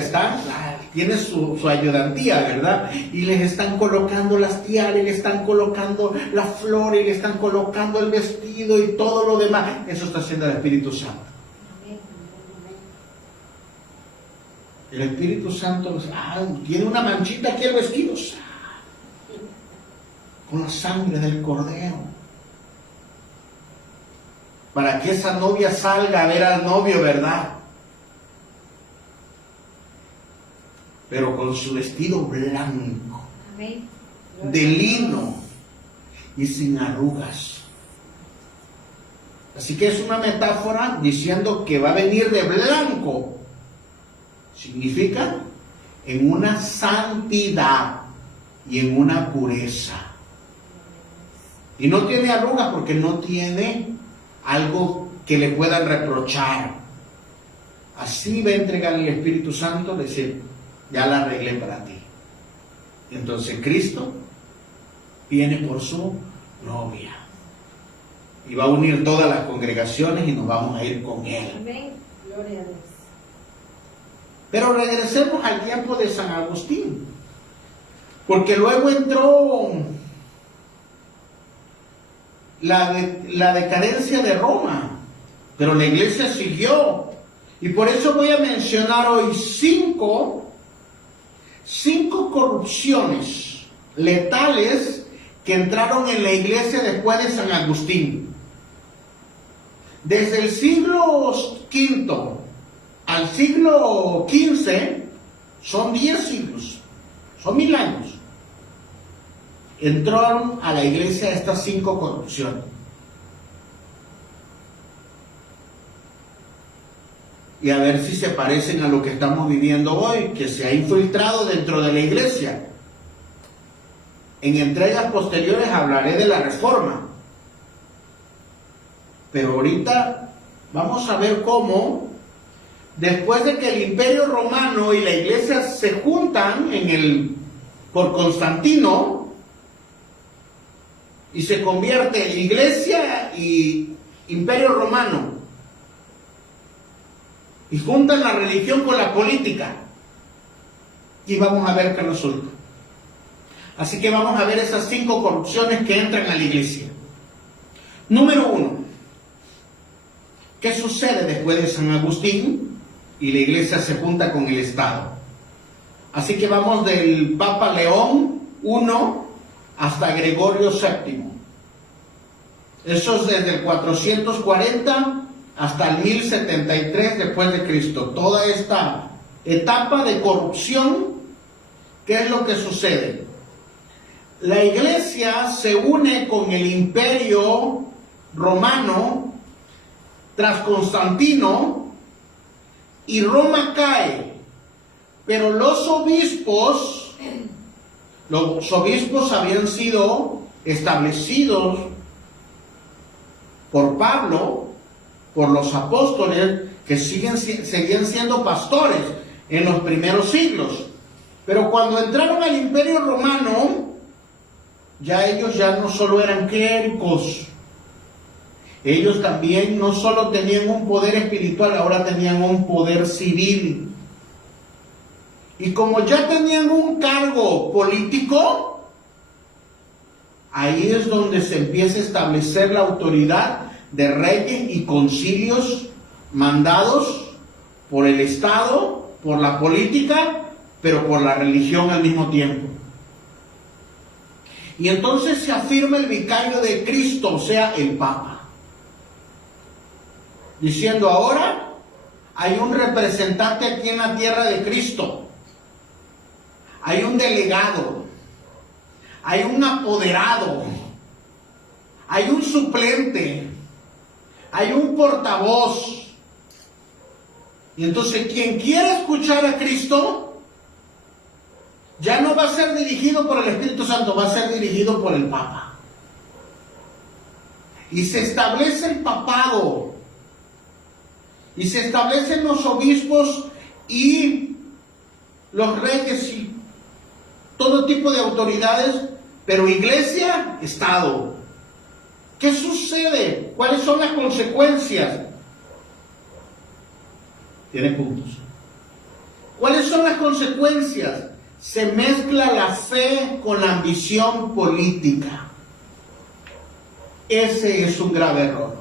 tiene su ayudantía, ¿verdad? Y les están colocando las tiaras, y le están colocando la flor, y le están colocando el vestido y todo lo demás. Eso está haciendo el Espíritu Santo. El Espíritu Santo tiene una manchita aquí el vestido, con la sangre del Cordero, para que esa novia salga a ver al novio, ¿verdad? Pero con su vestido blanco, de lino y sin arrugas. Así que es una metáfora diciendo que va a venir de blanco. Significa en una santidad y en una pureza. Y no tiene arrugas porque no tiene algo que le puedan reprochar. Así va a entregar el Espíritu Santo, decir, ya la arreglé para ti. Entonces Cristo viene por su novia y va a unir todas las congregaciones y nos vamos a ir con Él. Amén. Gloria a Dios. Pero regresemos al tiempo de San Agustín, porque luego entró la decadencia de Roma, pero la iglesia siguió. Y por eso voy a mencionar hoy cinco corrupciones letales que entraron en la iglesia después de San Agustín. Desde el siglo V al siglo XV, son 10 siglos, son 1000 años. Entraron a la iglesia estas 5 corrupciones. Y a ver si se parecen a lo que estamos viviendo hoy, que se ha infiltrado dentro de la iglesia. En entregas posteriores hablaré de la reforma. Pero ahorita vamos a ver cómo, después de que el Imperio Romano y la iglesia se juntan por Constantino, y se convierte iglesia y Imperio Romano, y juntan la religión con la política, y vamos a ver qué resulta. Así que vamos a ver esas 5 corrupciones que entran a la iglesia. Número 1. ¿Qué sucede después de San Agustín y la iglesia se junta con el Estado? Así que vamos del Papa León I hasta Gregorio VII. Eso es desde el 440 hasta el 1073 después de Cristo. Toda esta etapa de corrupción, ¿qué es lo que sucede? La iglesia se une con el Imperio Romano tras Constantino y Roma cae. Pero los obispos habían sido establecidos por Pablo, por los apóstoles, que seguían siendo pastores en los primeros siglos. Pero cuando entraron al Imperio Romano, ya ellos ya no solo eran clérigos, ellos también no solo tenían un poder espiritual, ahora tenían un poder civil. Y como ya tenían un cargo político, ahí es donde se empieza a establecer la autoridad de reyes y concilios mandados por el Estado, por la política, pero por la religión al mismo tiempo. Y entonces se afirma el vicario de Cristo, o sea, el Papa, diciendo: ahora hay un representante aquí en la tierra de Cristo, hay un delegado, hay un apoderado, hay un suplente, hay un portavoz. Y entonces quien quiera escuchar a Cristo ya no va a ser dirigido por el Espíritu Santo, va a ser dirigido por el Papa. Y se establece el papado, y se establecen los obispos y los reyes y todo tipo de autoridades, pero iglesia, Estado. ¿Qué sucede? ¿Cuáles son las consecuencias? Tiene puntos. ¿Cuáles son las consecuencias? Se mezcla la fe con la ambición política. Ese es un grave error.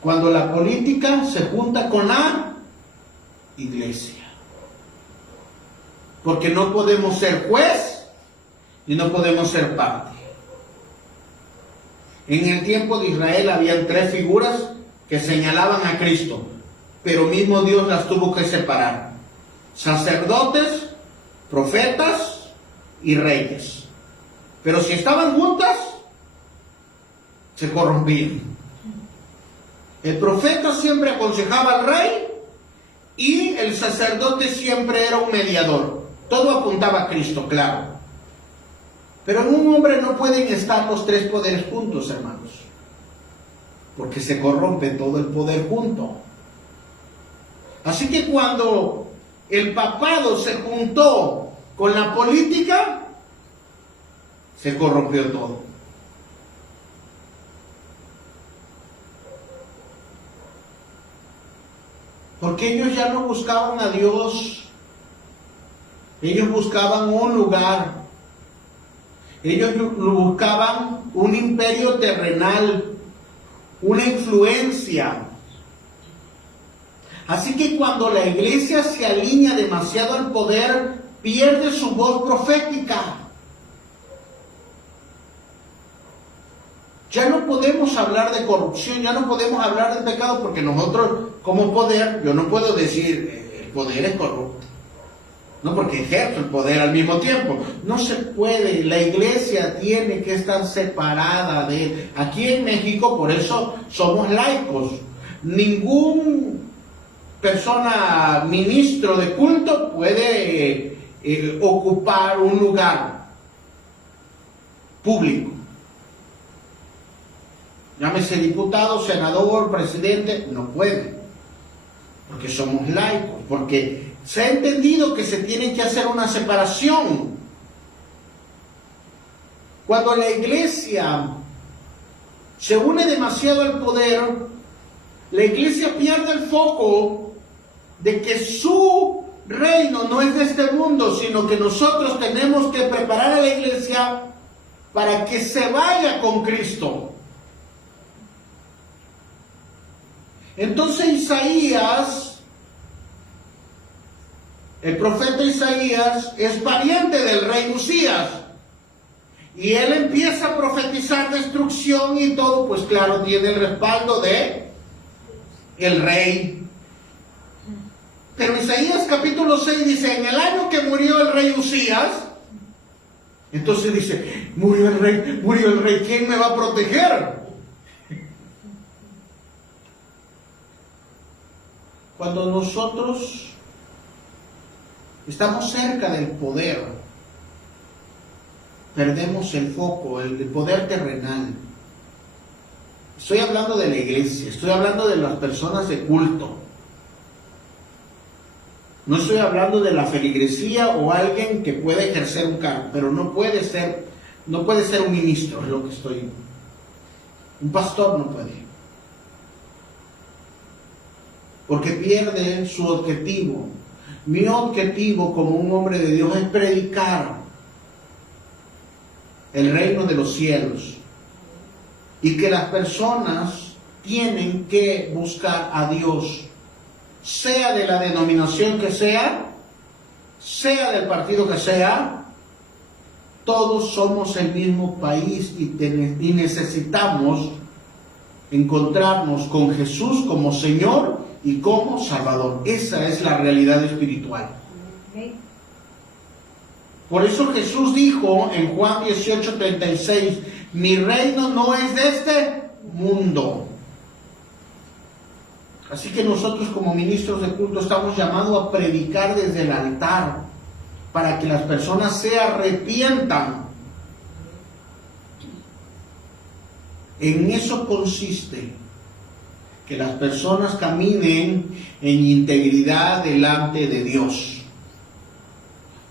Cuando la política se junta con la iglesia. Porque no podemos ser juez y no podemos ser parte. En el tiempo de Israel habían 3 figuras que señalaban a Cristo, pero mismo Dios las tuvo que separar: sacerdotes, profetas y reyes. Pero si estaban juntas, se corrompían. El profeta siempre aconsejaba al rey y el sacerdote siempre era un mediador. Todo apuntaba a Cristo, claro. Pero en un hombre no pueden estar los 3 poderes juntos, hermanos, porque se corrompe todo el poder junto. Así que cuando el papado se juntó con la política, se corrompió todo. Porque ellos ya no buscaban a Dios, ellos buscaban un lugar, ellos buscaban un imperio terrenal, una influencia. Así que cuando la iglesia se alinea demasiado al poder, pierde su voz profética. Ya no podemos hablar de corrupción, ya no podemos hablar de pecado, porque nosotros como poder, yo no puedo decir el poder es corrupto. No, porque ejerzo el poder al mismo tiempo. No se puede. La iglesia tiene que estar separada de él. Aquí en México, por eso somos laicos. Ningún persona, ministro de culto, puede ocupar un lugar público. Llámese diputado, senador, presidente, no puede. Porque somos laicos, porque se ha entendido que se tiene que hacer una separación. Cuando la iglesia se une demasiado al poder, la iglesia pierde el foco de que su reino no es de este mundo, sino que nosotros tenemos que preparar a la iglesia para que se vaya con Cristo. Entonces Isaías, el profeta Isaías, es pariente del rey Usías, y él empieza a profetizar destrucción y todo, pues claro, tiene el respaldo de el rey. Pero Isaías capítulo 6 dice: en el año que murió el rey Usías, entonces dice, murió el rey, ¿quién me va a proteger? Cuando nosotros estamos cerca del poder, perdemos el foco, el poder terrenal. Estoy hablando de la iglesia, estoy hablando de las personas de culto. No estoy hablando de la feligresía o alguien que puede ejercer un cargo, pero no puede ser un ministro, es lo que estoy. Un pastor no puede. Porque pierde su objetivo. Mi objetivo como un hombre de Dios es predicar el reino de los cielos. Y que las personas tienen que buscar a Dios, sea de la denominación que sea del partido que sea, todos somos el mismo país y necesitamos encontrarnos con Jesús como Señor y como Salvador. Esa es la realidad espiritual. Por eso Jesús dijo en Juan 18:36, mi reino no es de este mundo. Así que nosotros como ministros de culto estamos llamados a predicar desde el altar para que las personas se arrepientan. En eso consiste que las personas caminen en integridad delante de Dios.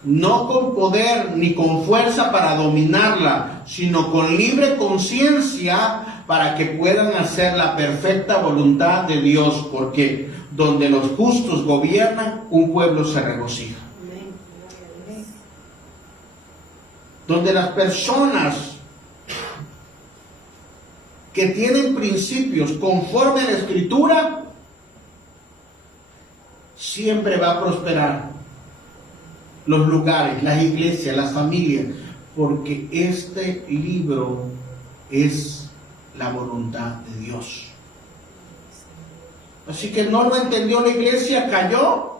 No con poder ni con fuerza para dominarla, sino con libre conciencia para que puedan hacer la perfecta voluntad de Dios, porque donde los justos gobiernan, un pueblo se regocija. Donde las personas que tienen principios conforme a la Escritura, siempre va a prosperar los lugares, las iglesias, las familias, porque este libro es la voluntad de Dios. Así que no lo entendió la iglesia, cayó,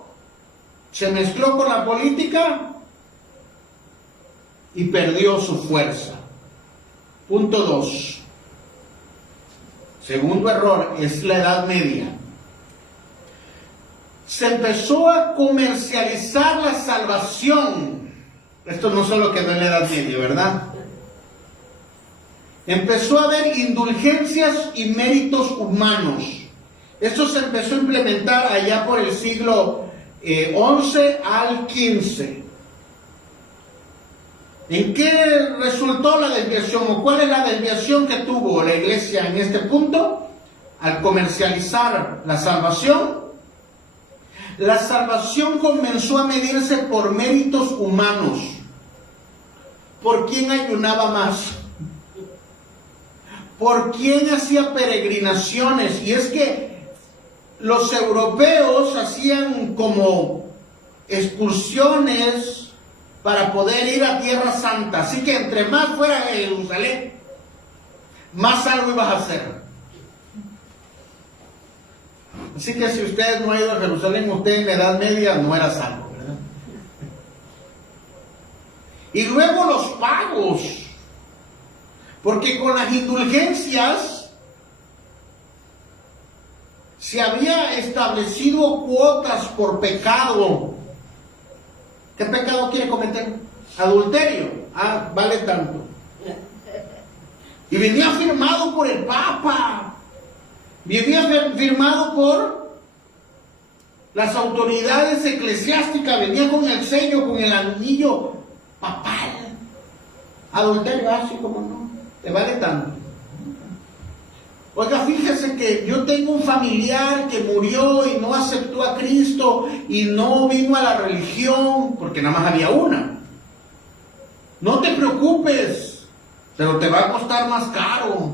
se mezcló con la política y perdió su fuerza. Punto 2. Segundo error es la Edad Media. Se empezó a comercializar la salvación. Esto no solo quedó en la Edad Media, ¿verdad? Empezó a haber indulgencias y méritos humanos. Esto se empezó a implementar allá por el siglo XI al XV. ¿En qué resultó la desviación o cuál es la desviación que tuvo la iglesia en este punto? Al comercializar la salvación, la salvación comenzó a medirse por méritos humanos. ¿Por quién ayunaba más? ¿Por quién hacía peregrinaciones? Y es que los europeos hacían como excursiones para poder ir a Tierra Santa. Así que entre más fuera de Jerusalén, más algo ibas a hacer. Así que si usted no ha ido a Jerusalén, usted en la Edad Media no era salvo, ¿verdad? Y luego los pagos, porque con las indulgencias se había establecido cuotas por pecado. ¿Qué pecado quiere cometer? Adulterio. Ah, vale tanto. Y venía firmado por el Papa. Venía firmado por las autoridades eclesiásticas. Venía con el sello, con el anillo papal. Adulterio, así como no. Te vale tanto. Oiga, fíjese que yo tengo un familiar que murió y no aceptó a Cristo y no vino a la religión, porque nada más había una. No te preocupes, pero te va a costar más caro,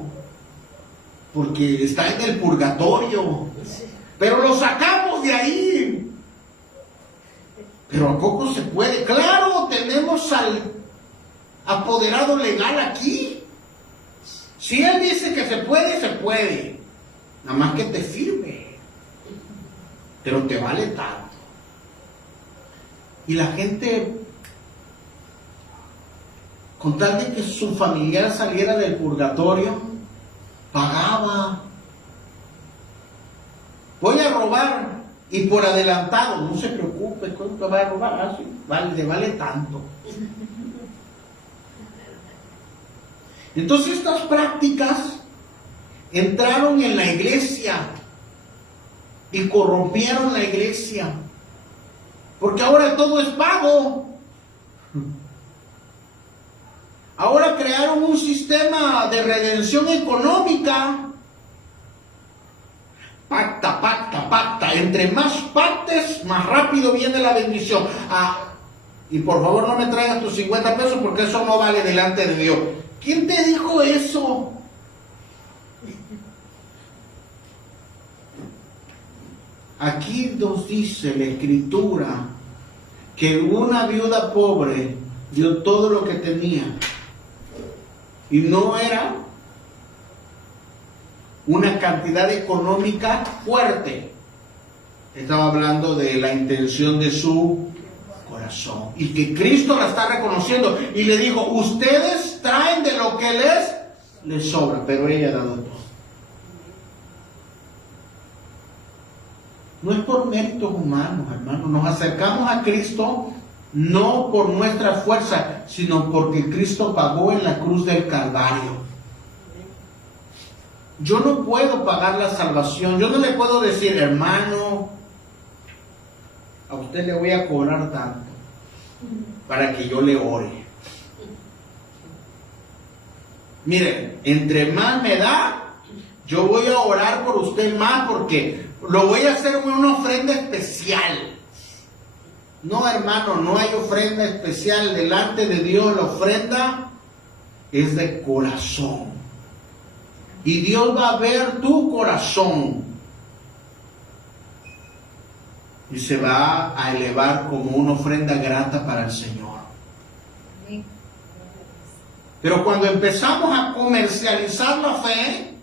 porque está en el purgatorio. Pero lo sacamos de ahí. Pero ¿a poco se puede? Claro, tenemos al apoderado legal aquí. Si él dice que se puede, se puede. Nada más que te firme. Pero te vale tanto. Y la gente, con tal de que su familiar saliera del purgatorio, pagaba. Voy a robar Y por adelantado, no se preocupe, ¿cuánto va a robar? Así, le vale tanto. Entonces estas prácticas entraron en la iglesia y corrompieron la iglesia. Porque ahora todo es pago. Ahora crearon un sistema de redención económica. Pacta, pacta, pacta. Entre más pactes, más rápido viene la bendición. Y por favor no me traigas tus 50 pesos porque eso no vale delante de Dios. ¿Quién te dijo eso? Aquí nos dice la Escritura que una viuda pobre dio todo lo que tenía. Y no era una cantidad económica fuerte. Estaba hablando de la intención de su corazón. Y que Cristo la está reconociendo. Y le dijo, ustedes traen de lo que les sobra. Pero ella ha dado todo. No es por méritos humanos, hermanos. Nos acercamos a Cristo no por nuestra fuerza, sino porque Cristo pagó en la cruz del Calvario. Yo no puedo pagar la salvación. Yo no le puedo decir, hermano, a usted le voy a cobrar tanto para que yo le ore. Miren, entre más me da, yo voy a orar por usted más porque lo voy a hacer una ofrenda especial. No, hermano, no hay ofrenda especial delante de Dios. La ofrenda es de corazón. Y Dios va a ver tu corazón. Y se va a elevar como una ofrenda grata para el Señor. Pero cuando empezamos a comercializar la fe,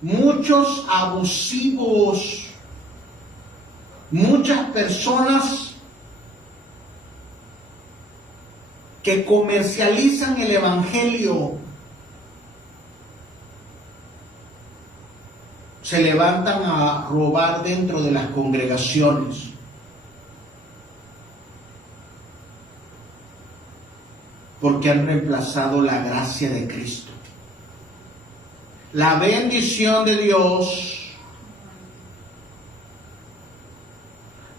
muchos abusivos, muchas personas que comercializan el Evangelio se levantan a robar dentro de las congregaciones. Porque han reemplazado la gracia de Cristo. La bendición de Dios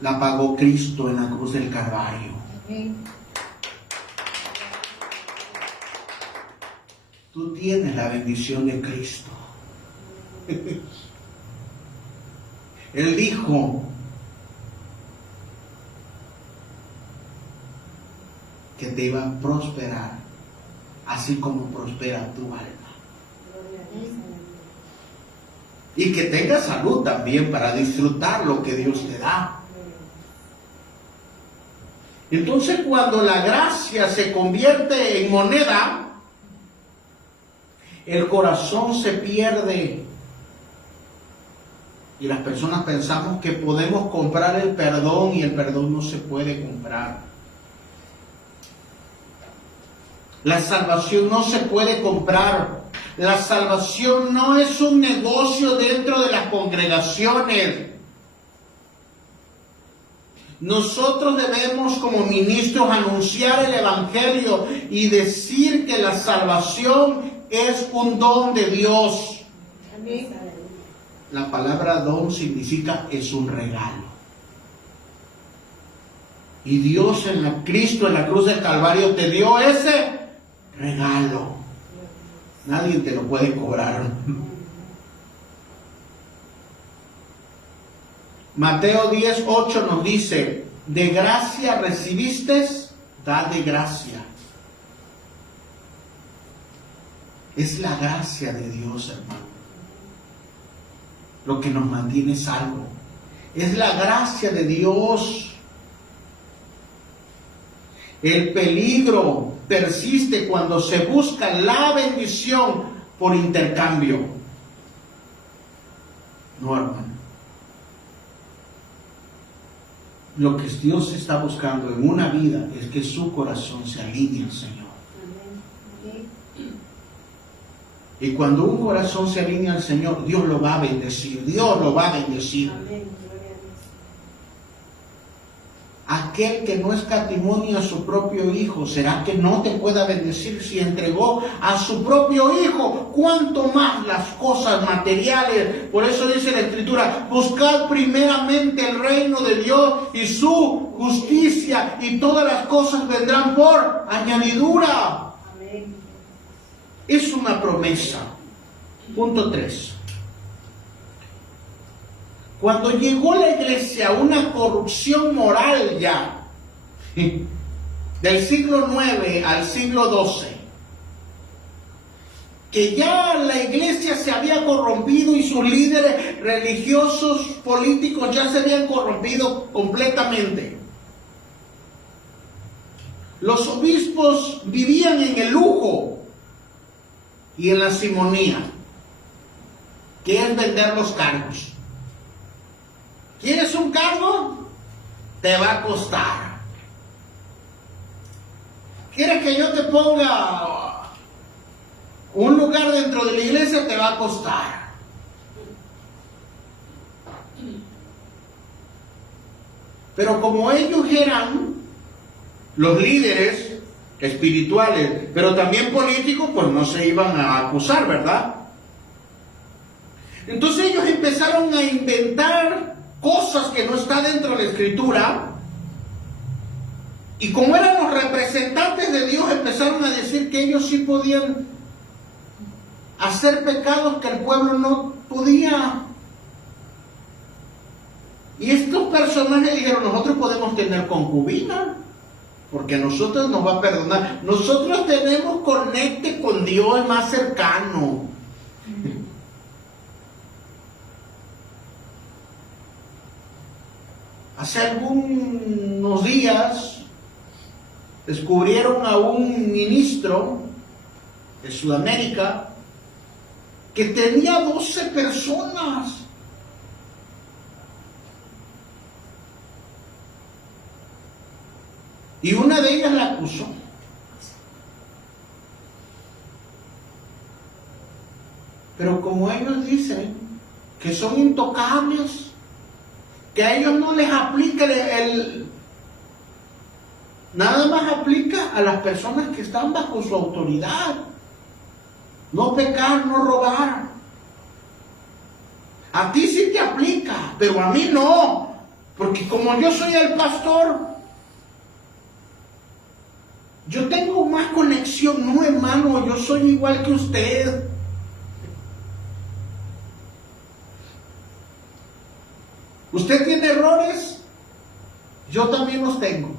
la pagó Cristo en la cruz del Calvario. Tú tienes la bendición de Cristo. Él dijo que te iba a prosperar, así como prospera tu alma. Y que tengas salud también para disfrutar lo que Dios te da. Entonces, cuando la gracia se convierte en moneda, el corazón se pierde. Y las personas pensamos que podemos comprar el perdón y el perdón no se puede comprar. La salvación no se puede comprar. La salvación no es un negocio dentro de las congregaciones. Nosotros debemos como ministros anunciar el Evangelio y decir que la salvación es un don de Dios. Amén. La palabra don significa es un regalo. Y Dios Cristo en la cruz del Calvario te dio ese regalo. Nadie te lo puede cobrar. Mateo 10:8 nos dice, de gracia recibiste, da de gracia. Es la gracia de Dios, hermano, lo que nos mantiene salvo. Es la gracia de Dios. El peligro persiste cuando se busca la bendición por intercambio. No, hermano. Lo que Dios está buscando en una vida es que su corazón se alinee al Señor. Y cuando un corazón se alinea al Señor, Dios lo va a bendecir. Dios lo va a bendecir. Amén. Gloria a Dios. Aquel que no escatimó a su propio Hijo, ¿será que no te pueda bendecir si entregó a su propio Hijo? ¿Cuánto más las cosas materiales? Por eso dice la Escritura, buscad primeramente el reino de Dios y su justicia, y todas las cosas vendrán por añadidura. Amén. Es una promesa. Punto 3. Cuando llegó la iglesia a una corrupción moral ya, del siglo IX al siglo XII, que ya la iglesia se había corrompido y sus líderes religiosos, políticos ya se habían corrompido completamente. Los obispos vivían en el lujo y en la simonía, que es vender los cargos. ¿Quieres un cargo? Te va a costar. ¿Quieres que yo te ponga un lugar dentro de la iglesia? Te va a costar. Pero como ellos eran los líderes espirituales, pero también políticos, pues no se iban a acusar, ¿verdad? Entonces ellos empezaron a inventar cosas que no están dentro de la Escritura, y como eran los representantes de Dios, empezaron a decir que ellos sí podían hacer pecados que el pueblo no podía. Y estos personajes dijeron, nosotros podemos tener concubina, porque a nosotros nos va a perdonar. Nosotros tenemos conecte con Dios más cercano. Hace algunos días descubrieron a un ministro de Sudamérica que tenía 12 personas. Y una de ellas la acusó. Pero como ellos dicen que son intocables, que a ellos no les aplica nada más aplica a las personas que están bajo su autoridad. No pecar, no robar. A ti sí te aplica, pero a mí no. Porque como yo soy el pastor, yo tengo más conexión. No, hermano, yo soy igual que usted. Usted tiene errores, yo también los tengo.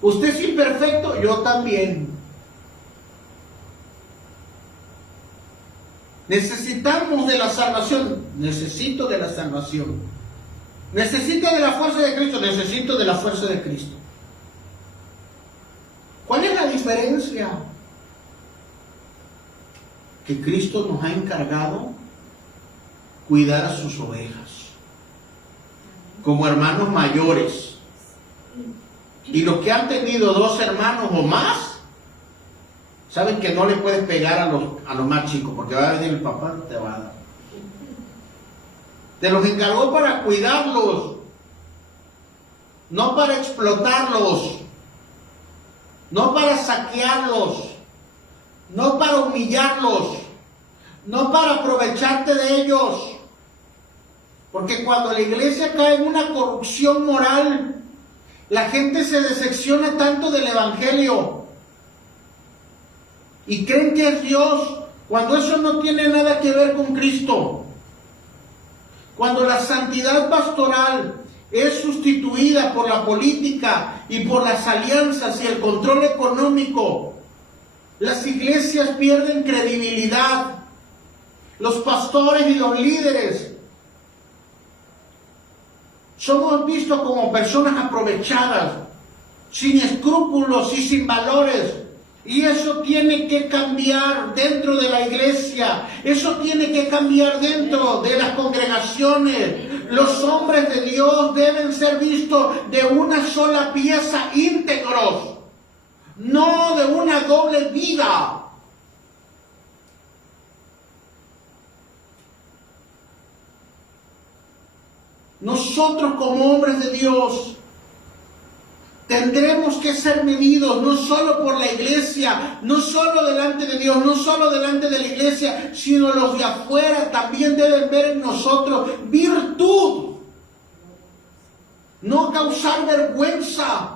Usted es imperfecto, yo también. Necesitamos de la salvación, necesito de la salvación. Necesito de la fuerza de Cristo, necesito de la fuerza de Cristo. ¿Cuál es la diferencia? Que Cristo nos ha encargado cuidar a sus ovejas como hermanos mayores. Y los que han tenido 2 hermanos o más, saben que no le puedes pegar a los más chicos, porque va a venir el papá y te va a dar. Te los encargó para cuidarlos, no para explotarlos, no para saquearlos, no para humillarlos, no para aprovecharte de ellos. Porque cuando la iglesia cae en una corrupción moral, la gente se decepciona tanto del evangelio y creen que es Dios, cuando eso no tiene nada que ver con Cristo. Cuando la santidad pastoral es sustituida por la política y por las alianzas y el control económico, las iglesias pierden credibilidad. Los pastores y los líderes somos vistos como personas aprovechadas, sin escrúpulos y sin valores. Y eso tiene que cambiar dentro de la iglesia. Eso tiene que cambiar dentro de las congregaciones. Los hombres de Dios deben ser vistos de una sola pieza, íntegros, no de una doble vida. nosotros como hombres de Dios tendremos que ser medidos no solo por la iglesia, no solo delante de Dios, no solo delante de la iglesia, sino los de afuera también deben ver en nosotros virtud, no causar vergüenza.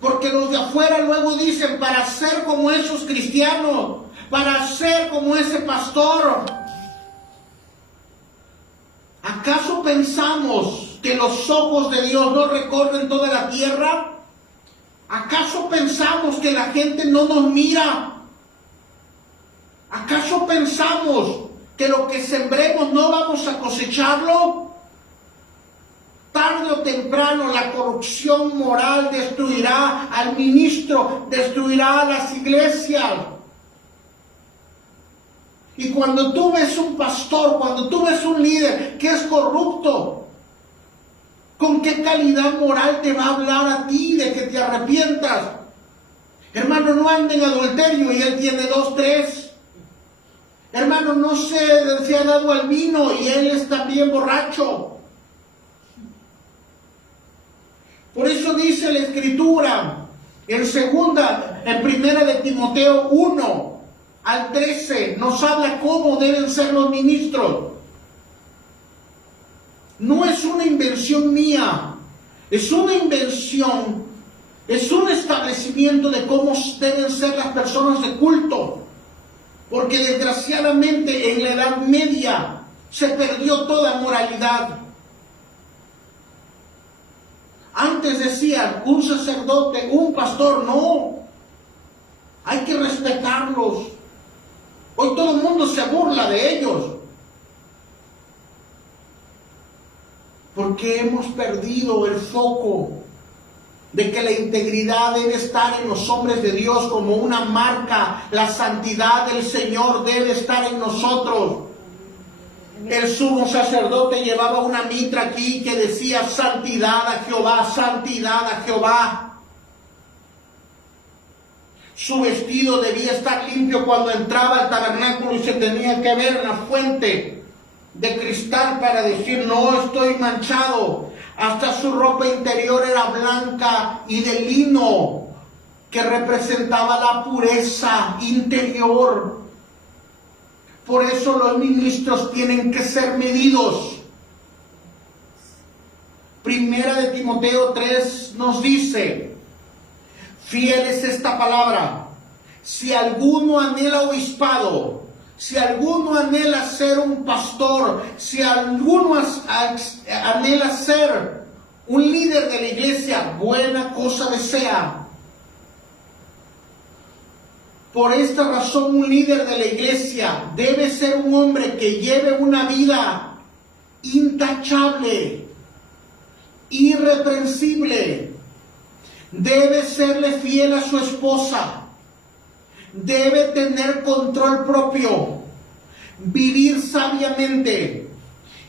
Porque los de afuera luego dicen, para ser como esos cristianos, para ser como ese pastor. ¿Acaso pensamos que los ojos de Dios no recorren toda la tierra? ¿Acaso pensamos que la gente no nos mira? ¿Acaso pensamos que lo que sembremos no vamos a cosecharlo? Tarde o temprano la corrupción moral destruirá al ministro, destruirá a las iglesias. Y cuando tú ves un pastor, cuando tú ves un líder que es corrupto, ¿con qué calidad moral te va a hablar a ti de que te arrepientas? Hermano, no ande en adulterio y él tiene 2, 3. Hermano, no se ha dado al vino y él es también borracho. Por eso dice la Escritura en primera de Timoteo 1 al 13, nos habla cómo deben ser los ministros. No es una invención mía, es una invención, es un establecimiento de cómo deben ser las personas de culto. Porque desgraciadamente en la Edad Media se perdió toda moralidad. Antes decían, un sacerdote, un pastor, no. Hay que respetarlos. Hoy todo el mundo se burla de ellos. Porque hemos perdido el foco de que la integridad debe estar en los hombres de Dios como una marca. La santidad del Señor debe estar en nosotros. El sumo sacerdote llevaba una mitra aquí que decía santidad a Jehová, santidad a Jehová. Su vestido debía estar limpio cuando entraba al tabernáculo y se tenía que ver la fuente de cristal para decir no estoy manchado. Hasta su ropa interior era blanca y de lino que representaba la pureza interior. Por eso los ministros tienen que ser medidos. Primera de Timoteo 3 nos dice, fiel es esta palabra, si alguno anhela obispado, si alguno anhela ser un pastor, si alguno anhela ser un líder de la iglesia, buena cosa desea. Por esta razón, un líder de la iglesia debe ser un hombre que lleve una vida intachable, irreprensible. Debe serle fiel a su esposa. Debe tener control propio, vivir sabiamente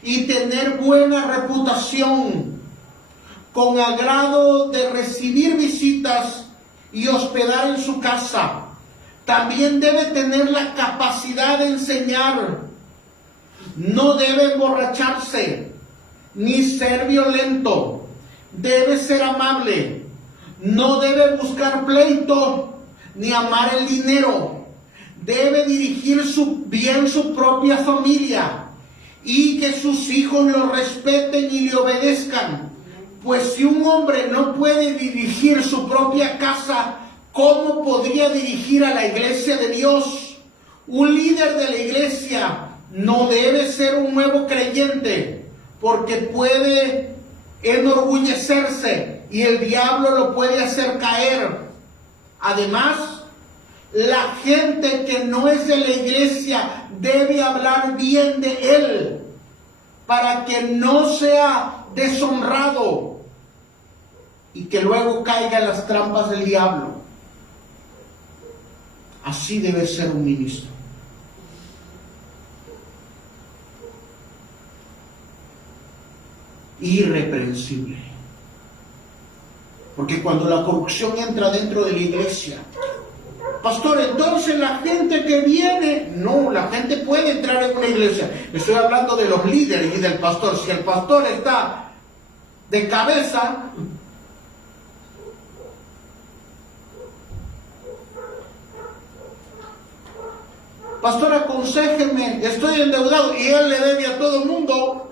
y tener buena reputación, con agrado de recibir visitas y hospedar en su casa. También debe tener la capacidad de enseñar. No debe emborracharse, ni ser violento. Debe ser amable. No debe buscar pleito, ni amar el dinero. Debe dirigir bien su propia familia y que sus hijos lo respeten y le obedezcan. Pues si un hombre no puede dirigir su propia casa, ¿cómo podría dirigir a la iglesia de Dios? Un líder de la iglesia no debe ser un nuevo creyente, porque puede enorgullecerse y el diablo lo puede hacer caer. Además, la gente que no es de la iglesia debe hablar bien de él, para que no sea deshonrado y que luego caiga en las trampas del diablo. Así debe ser un ministro. Irreprensible. Porque cuando la corrupción entra dentro de la iglesia, Pastor, entonces la gente que viene, no, la gente puede entrar en una iglesia. Estoy hablando de los líderes y del pastor. Si el pastor está de cabeza, pastor, aconséjeme, estoy endeudado, y él le debe a todo el mundo.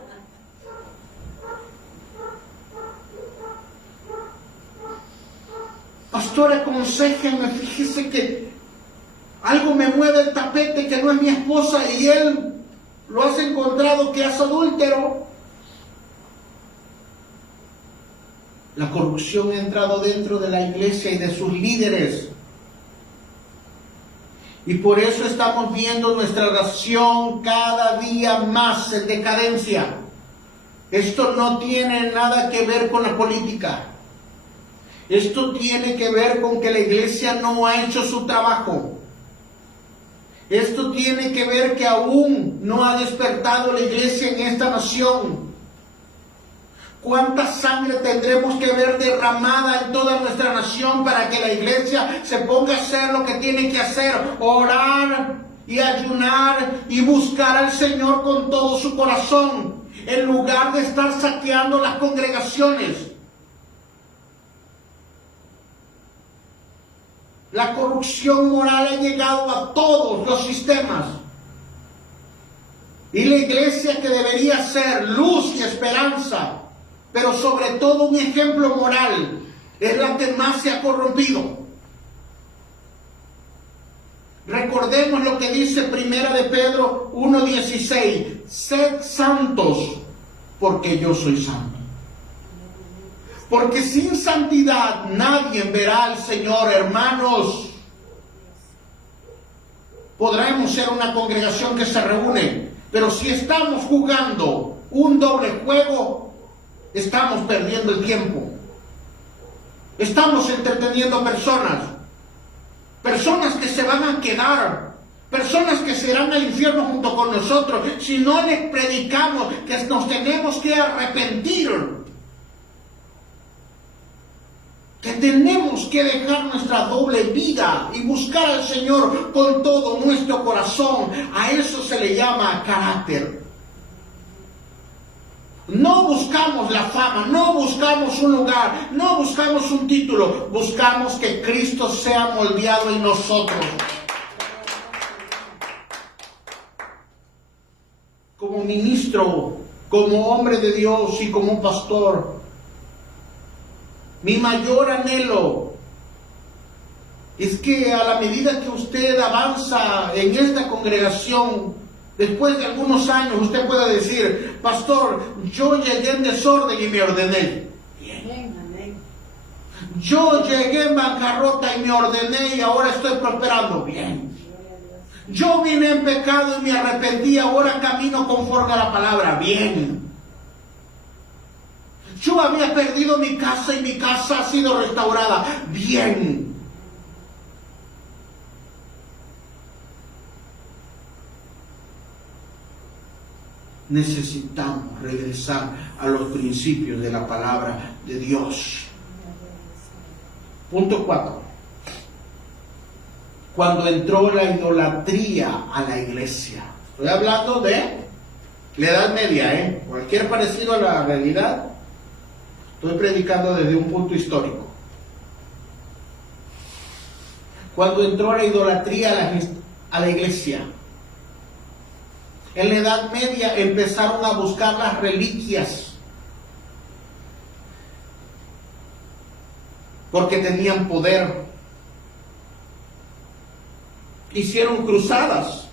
Pastor, aconséjeme, fíjese que algo me mueve el tapete, que no es mi esposa, y él lo has encontrado que es adúltero. La corrupción ha entrado dentro de la iglesia y de sus líderes. Y por eso estamos viendo nuestra nación cada día más en decadencia. Esto no tiene nada que ver con la política. Esto tiene que ver con que la iglesia no ha hecho su trabajo. Esto tiene que ver que aún no ha despertado la iglesia en esta nación. ¿Cuánta sangre tendremos que ver derramada en toda nuestra nación para que la iglesia se ponga a hacer lo que tiene que hacer? Orar y ayunar y buscar al Señor con todo su corazón, en lugar de estar saqueando las congregaciones. La corrupción moral ha llegado a todos los sistemas. Y la iglesia, que debería ser luz y esperanza, pero sobre todo un ejemplo moral, es la que más se ha corrompido. Recordemos lo que dice Primera de Pedro 1:16: sed santos, porque yo soy santo. Porque sin santidad nadie verá al Señor, hermanos. Podremos ser una congregación que se reúne, pero si estamos jugando un doble juego, estamos perdiendo el tiempo. Estamos entreteniendo personas que se van a quedar, personas que se irán al infierno junto con nosotros si no les predicamos que nos tenemos que arrepentir, que tenemos que dejar nuestra doble vida y buscar al Señor con todo nuestro corazón. A eso se le llama carácter. No buscamos la fama, no buscamos un lugar, no buscamos un título, buscamos que Cristo sea moldeado en nosotros. Como ministro, como hombre de Dios y como pastor, mi mayor anhelo es que a la medida que usted avanza en esta congregación, después de algunos años, usted pueda decir: pastor, yo llegué en desorden y me ordené. Bien. Yo llegué en bancarrota y me ordené y ahora estoy prosperando. Bien. Yo vine en pecado y me arrepentí, ahora camino conforme a la palabra. Bien. Yo había perdido mi casa y mi casa ha sido restaurada. Bien. Necesitamos regresar a los principios de la palabra de Dios. Punto 4. Cuando entró la idolatría a la iglesia. Estoy hablando de la Edad Media, Cualquier parecido a la realidad, estoy predicando desde un punto histórico. Cuando entró la idolatría a la iglesia. En la Edad Media empezaron a buscar las reliquias porque tenían poder. Hicieron cruzadas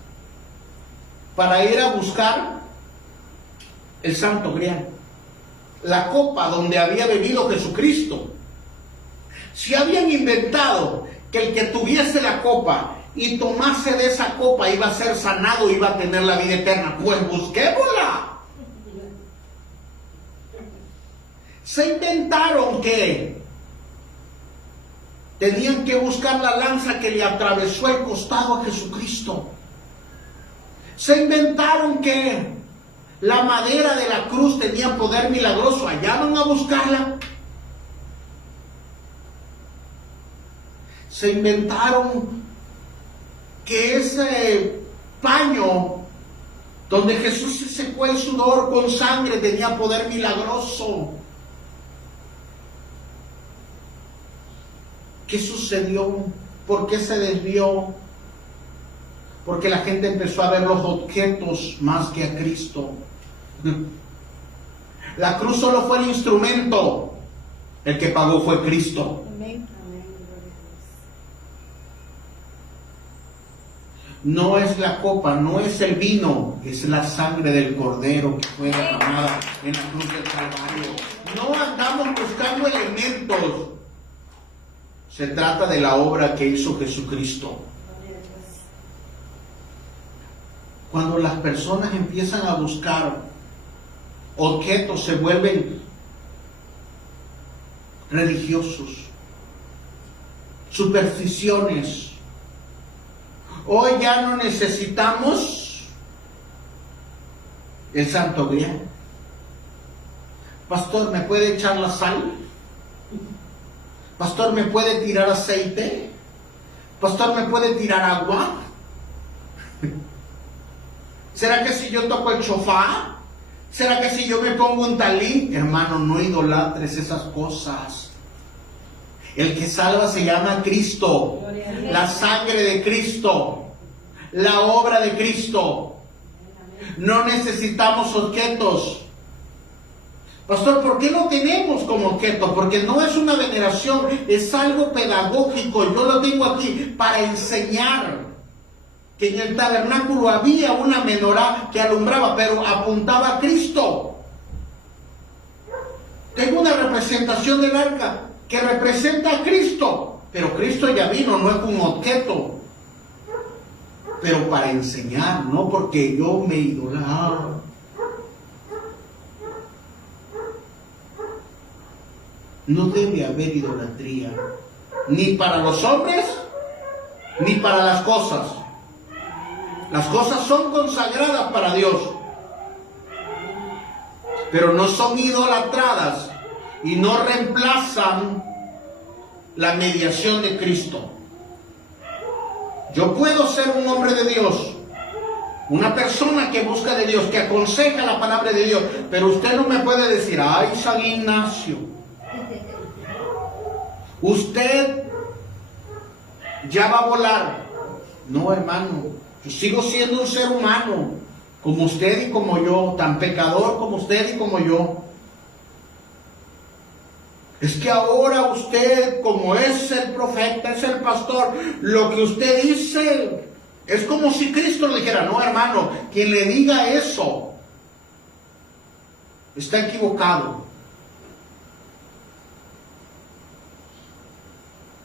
para ir a buscar el Santo Grial, la copa donde había bebido Jesucristo. Si habían inventado que el que tuviese la copa y tomase de esa copa iba a ser sanado, iba a tener la vida eterna, pues busquémosla. Se inventaron que tenían que buscar la lanza que le atravesó el costado a Jesucristo. Se inventaron que la madera de la cruz tenía poder milagroso. Allá van a buscarla. Se inventaron que ese paño donde Jesús se secó el sudor con sangre tenía poder milagroso. ¿Qué sucedió? ¿Por qué se desvió? Porque la gente empezó a ver los objetos más que a Cristo. La cruz solo fue el instrumento. El que pagó fue Cristo. Amén. No es la copa, no es el vino, es la sangre del Cordero que fue derramada en la cruz del Calvario. No andamos buscando elementos. Se trata de la obra que hizo Jesucristo. Cuando las personas empiezan a buscar objetos, se vuelven religiosos, supersticiones. Hoy ya no necesitamos el Santo Grial. Pastor, ¿me puede echar la sal? Pastor, ¿me puede tirar aceite? Pastor, ¿me puede tirar agua? ¿Será que si yo toco el shofar? ¿Será que si yo me pongo un talí? Hermano, no idolatres esas cosas. El que salva se llama Cristo, la sangre de Cristo, la obra de Cristo. No necesitamos objetos. Pastor, ¿por qué no tenemos como objeto? Porque no es una veneración, es algo pedagógico. Yo lo tengo aquí para enseñar que en el tabernáculo había una menorá que alumbraba, pero apuntaba a Cristo. Tengo una representación del arca que representa a Cristo, pero Cristo ya vino, no es un objeto, pero para enseñar, no porque yo me idolatra. No debe haber idolatría, ni para los hombres, ni para las cosas. Las cosas son consagradas para Dios, pero no son idolatradas y no reemplazan la mediación de Cristo. Yo puedo ser un hombre de Dios, una persona que busca de Dios, que aconseja la palabra de Dios, pero usted no me puede decir, ay, San Ignacio, usted ya va a volar. No, hermano, yo sigo siendo un ser humano, como usted y como yo, tan pecador como usted y como yo. Es que ahora usted, como es el profeta, es el pastor, lo que usted dice es como si Cristo le dijera, no, hermano, quien le diga eso está equivocado.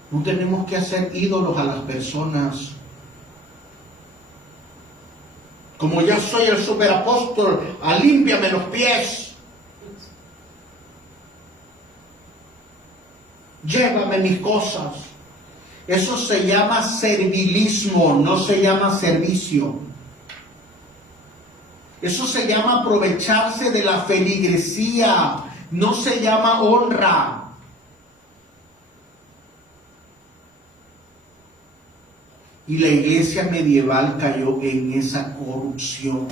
No tenemos que hacer ídolos a las personas. Como ya soy el superapóstol, alímpiame los pies. Llévame mis cosas. Eso se llama servilismo, no se llama servicio. Eso se llama aprovecharse de la feligresía, no se llama honra. Y la iglesia medieval cayó en esa corrupción.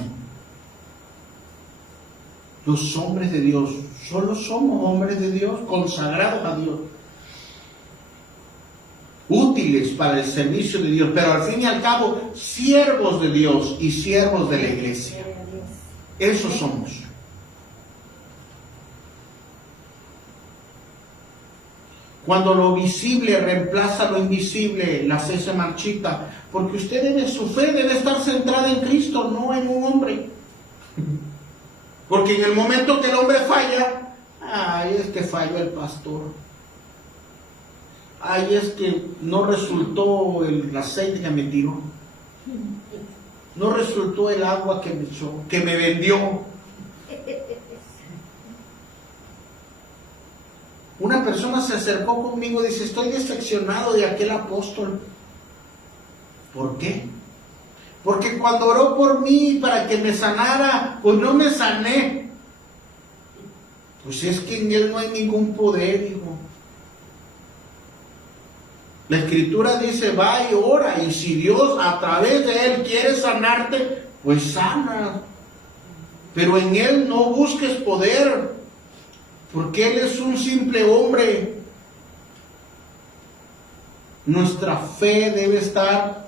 Los hombres de Dios, solo somos hombres de Dios, consagrados a Dios, útiles para el servicio de Dios, pero al fin y al cabo, siervos de Dios y siervos de la iglesia. Esos somos. Cuando lo visible reemplaza lo invisible, la fe se marchita, porque su fe debe estar centrada en Cristo, no en un hombre. Porque en el momento que el hombre falla, ay, es que falló el pastor. Ay, es que no resultó el aceite que me tiró. No resultó el agua que me echó, que me vendió. Una persona se acercó conmigo y dice, estoy decepcionado de aquel apóstol. ¿Por qué? Porque cuando oró por mí para que me sanara, pues no me sané. Pues es que en él no hay ningún poder, hijo. La Escritura dice, va y ora, y si Dios a través de Él quiere sanarte, pues sana. Pero en Él no busques poder, porque Él es un simple hombre. Nuestra fe debe estar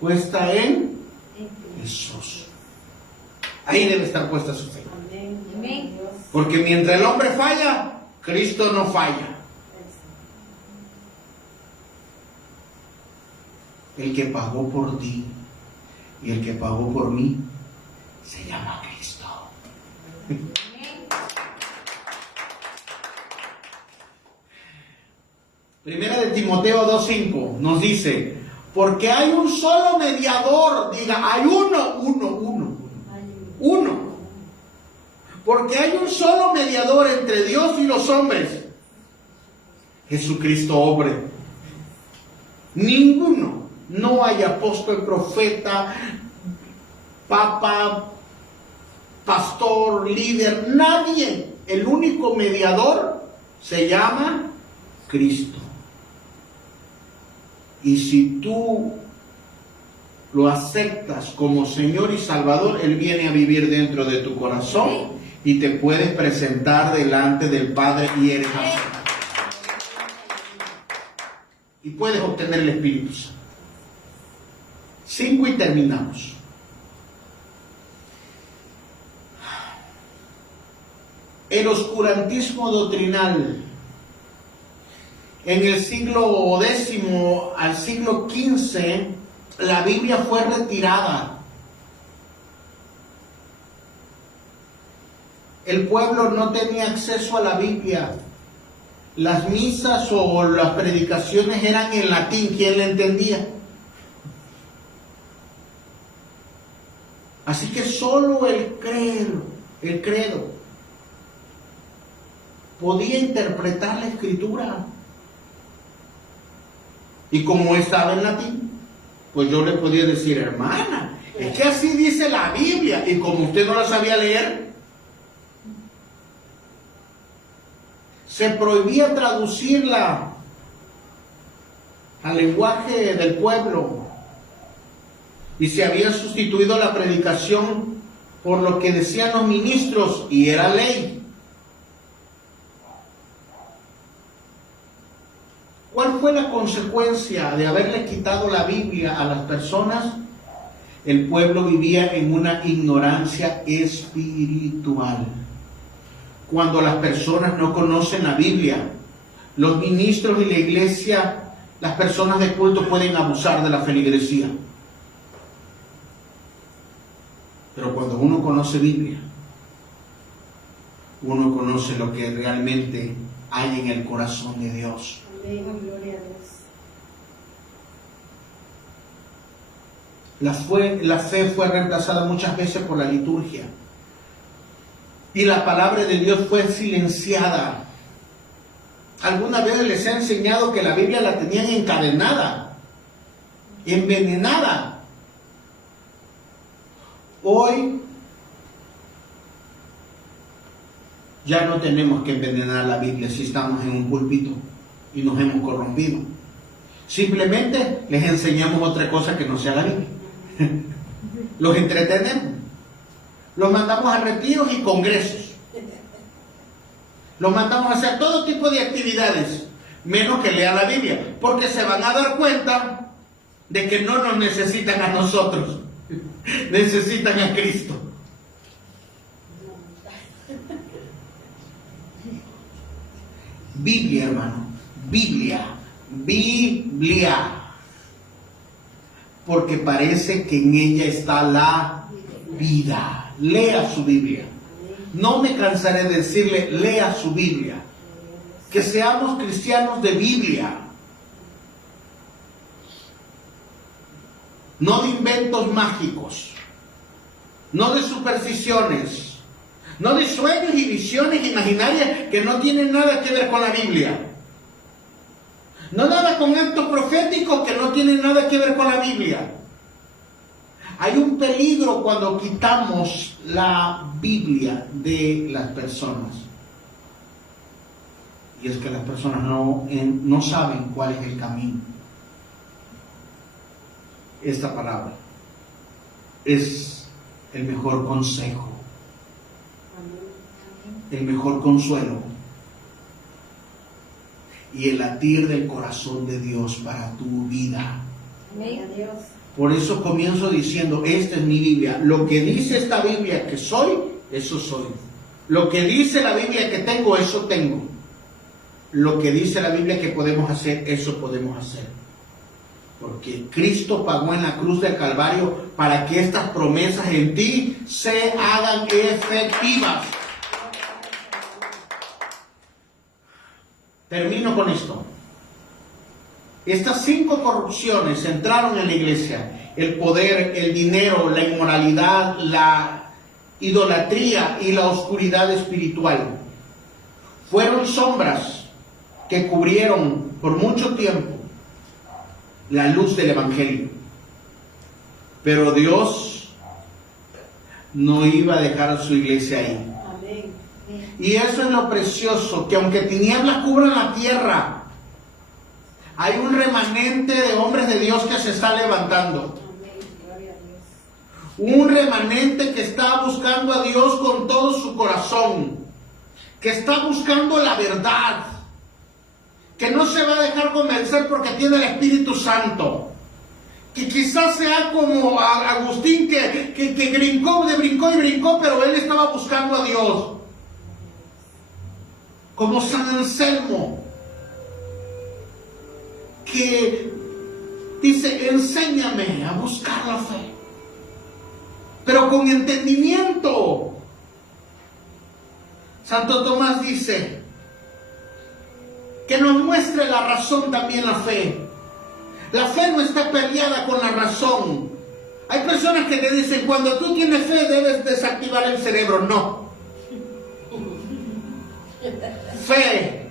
puesta en Jesús. Ahí debe estar puesta su fe. Amén. Porque mientras el hombre falla, Cristo no falla. El que pagó por ti y el que pagó por mí se llama Cristo. Primera de Timoteo 2:5 nos dice, porque hay un solo mediador, diga, hay uno. Porque hay un solo mediador entre Dios y los hombres, Jesucristo hombre. Ninguno, no hay apóstol, profeta, papa, pastor, líder, nadie. El único mediador se llama Cristo. Y si tú lo aceptas como Señor y Salvador, Él viene a vivir dentro de tu corazón y te puedes presentar delante del Padre y eres aceptado. Y puedes obtener el Espíritu Santo. 5 y terminamos. El oscurantismo doctrinal. En el siglo X al siglo XV, la Biblia fue retirada. El pueblo no tenía acceso a la Biblia. Las misas o las predicaciones eran en latín. ¿Quién la entendía? Así que solo el credo, podía interpretar la Escritura. Y como estaba en latín, pues yo le podía decir, hermana, es que así dice la Biblia. Y como usted no la sabía leer, se prohibía traducirla al lenguaje del pueblo. Y se había sustituido la predicación por lo que decían los ministros, y era ley. ¿Cuál fue la consecuencia de haberle quitado la Biblia a las personas? El pueblo vivía en una ignorancia espiritual. Cuando las personas no conocen la Biblia, los ministros y la iglesia, las personas de culto pueden abusar de la feligresía. Pero cuando uno conoce Biblia, uno conoce lo que realmente hay en el corazón de Dios. Amén, gloria a Dios. La fe fue reemplazada muchas veces por la liturgia. Y la palabra de Dios fue silenciada. Alguna vez les he enseñado que la Biblia la tenían encadenada, envenenada. Hoy ya no tenemos que envenenar la Biblia si estamos en un púlpito y nos hemos corrompido. Simplemente les enseñamos otra cosa que no sea la Biblia. Los entretenemos. Los mandamos a retiros y congresos. Los mandamos a hacer todo tipo de actividades, menos que lean la Biblia, porque se van a dar cuenta de que no nos necesitan a nosotros, necesitan a Cristo. Biblia, hermano, Biblia. Porque parece que en ella está la vida. Lea su Biblia. No me cansaré de decirle, lea su Biblia. Que seamos cristianos de Biblia. No de inventos mágicos. No de supersticiones. No de sueños y visiones imaginarias que no tienen nada que ver con la Biblia. No nada con actos proféticos que no tienen nada que ver con la Biblia. Hay un peligro cuando quitamos la Biblia de las personas. Y es que las personas no saben cuál es el camino. Esta palabra es el mejor consejo, el mejor consuelo y el latir del corazón de Dios para tu vida. Amén. Por eso comienzo diciendo, esta es mi Biblia. Lo que dice esta Biblia que soy, eso soy. Lo que dice la Biblia que tengo, eso tengo. Lo que dice la Biblia que podemos hacer, eso podemos hacer. Porque Cristo pagó en la cruz del Calvario para que estas promesas en ti se hagan efectivas. Termino con esto. Estas 5 corrupciones entraron en la iglesia: el poder, el dinero, la inmoralidad, la idolatría y la oscuridad espiritual. Fueron sombras que cubrieron por mucho tiempo la luz del Evangelio. Pero Dios no iba a dejar a su iglesia ahí. Y eso es lo precioso, que aunque tinieblas cubran la tierra, hay un remanente de hombres de Dios que se está levantando. Un remanente que está buscando a Dios con todo su corazón, que está buscando la verdad, que no se va a dejar convencer porque tiene el Espíritu Santo, que quizás sea como Agustín que brincó, pero él estaba buscando a Dios, como San Anselmo, que dice: enséñame a buscar la fe, pero con entendimiento. Santo Tomás dice que nos muestre la razón también la fe. La fe no está peleada con la razón. Hay personas que te dicen: cuando tú tienes fe debes desactivar el cerebro. No. Fe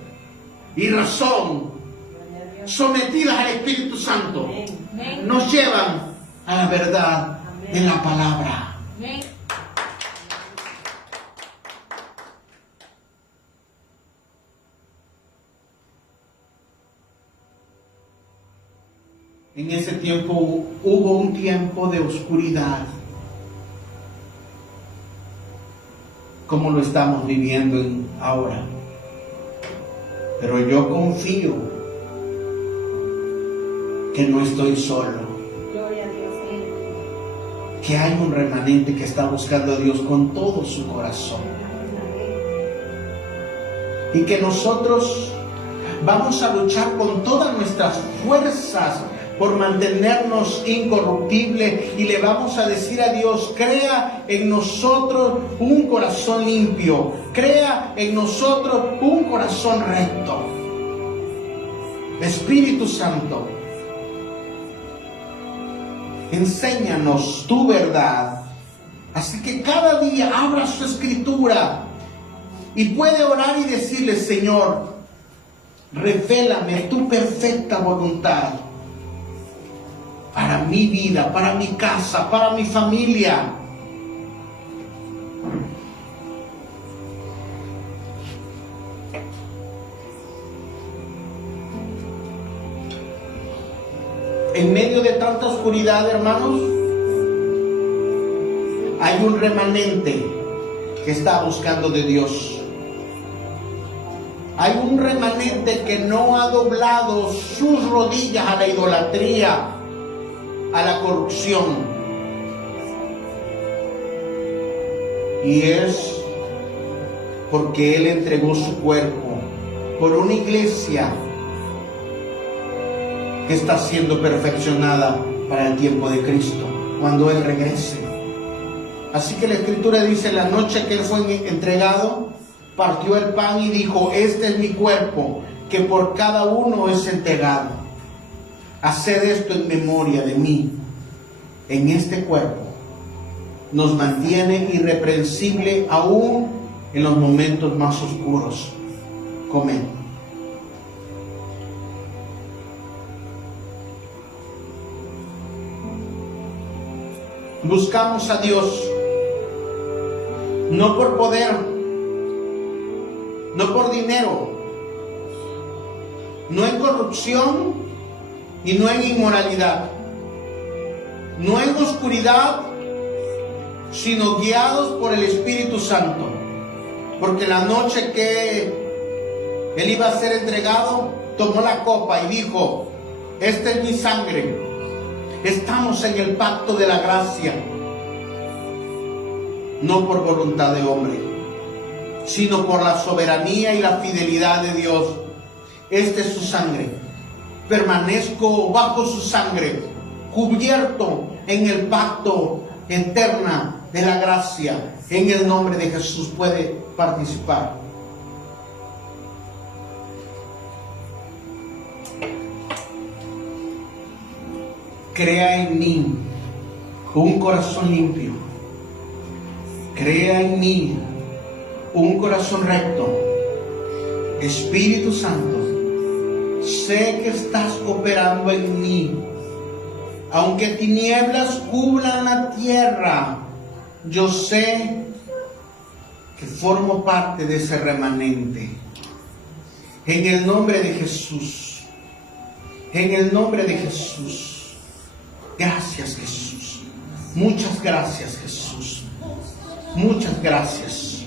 y razón sometidas al Espíritu Santo nos llevan a la verdad de la palabra. En ese tiempo hubo un tiempo de oscuridad, como lo estamos viviendo ahora. Pero yo confío que no estoy solo. Gloria a Dios. Que hay un remanente que está buscando a Dios con todo su corazón. Y que nosotros vamos a luchar con todas nuestras fuerzas por mantenernos incorruptibles, y le vamos a decir a Dios: crea en nosotros un corazón limpio, crea en nosotros un corazón recto. Espíritu Santo, enséñanos tu verdad. Así que cada día abra su escritura y puede orar y decirle: Señor, revélame tu perfecta voluntad para mi vida, para mi casa, para mi familia. En medio de tanta oscuridad, hermanos, hay un remanente que está buscando de Dios. Hay un remanente que no ha doblado sus rodillas a la idolatría, a la corrupción. Y es porque Él entregó su cuerpo por una iglesia que está siendo perfeccionada para el tiempo de Cristo, cuando Él regrese. Así que la Escritura dice: la noche que Él fue entregado, partió el pan y dijo: este es mi cuerpo, que por cada uno es entregado. Haced esto en memoria de mí. En este cuerpo nos mantiene irreprensible aún en los momentos más oscuros. Comed. Buscamos a Dios no por poder, no por dinero, no en corrupción y no en inmoralidad, no en oscuridad, sino guiados por el Espíritu Santo. Porque la noche que Él iba a ser entregado, tomó la copa y dijo: esta es mi sangre. Estamos en el pacto de la gracia, no por voluntad de hombre, sino por la soberanía y la fidelidad de Dios. Esta es su sangre. Permanezco bajo su sangre, cubierto en el pacto eterna de la gracia. En el nombre de Jesús puede participar. Crea en mí un corazón limpio. Crea en mí un corazón recto. Espíritu Santo, sé que estás operando en mí. Aunque tinieblas cubran la tierra, yo sé que formo parte de ese remanente. En el nombre de Jesús. En el nombre de Jesús. Gracias, Jesús. Muchas gracias, Jesús. Muchas gracias.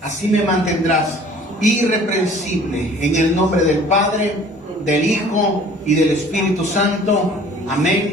Así me mantendrás irreprensible en el nombre del Padre, del Hijo y del Espíritu Santo. Amén.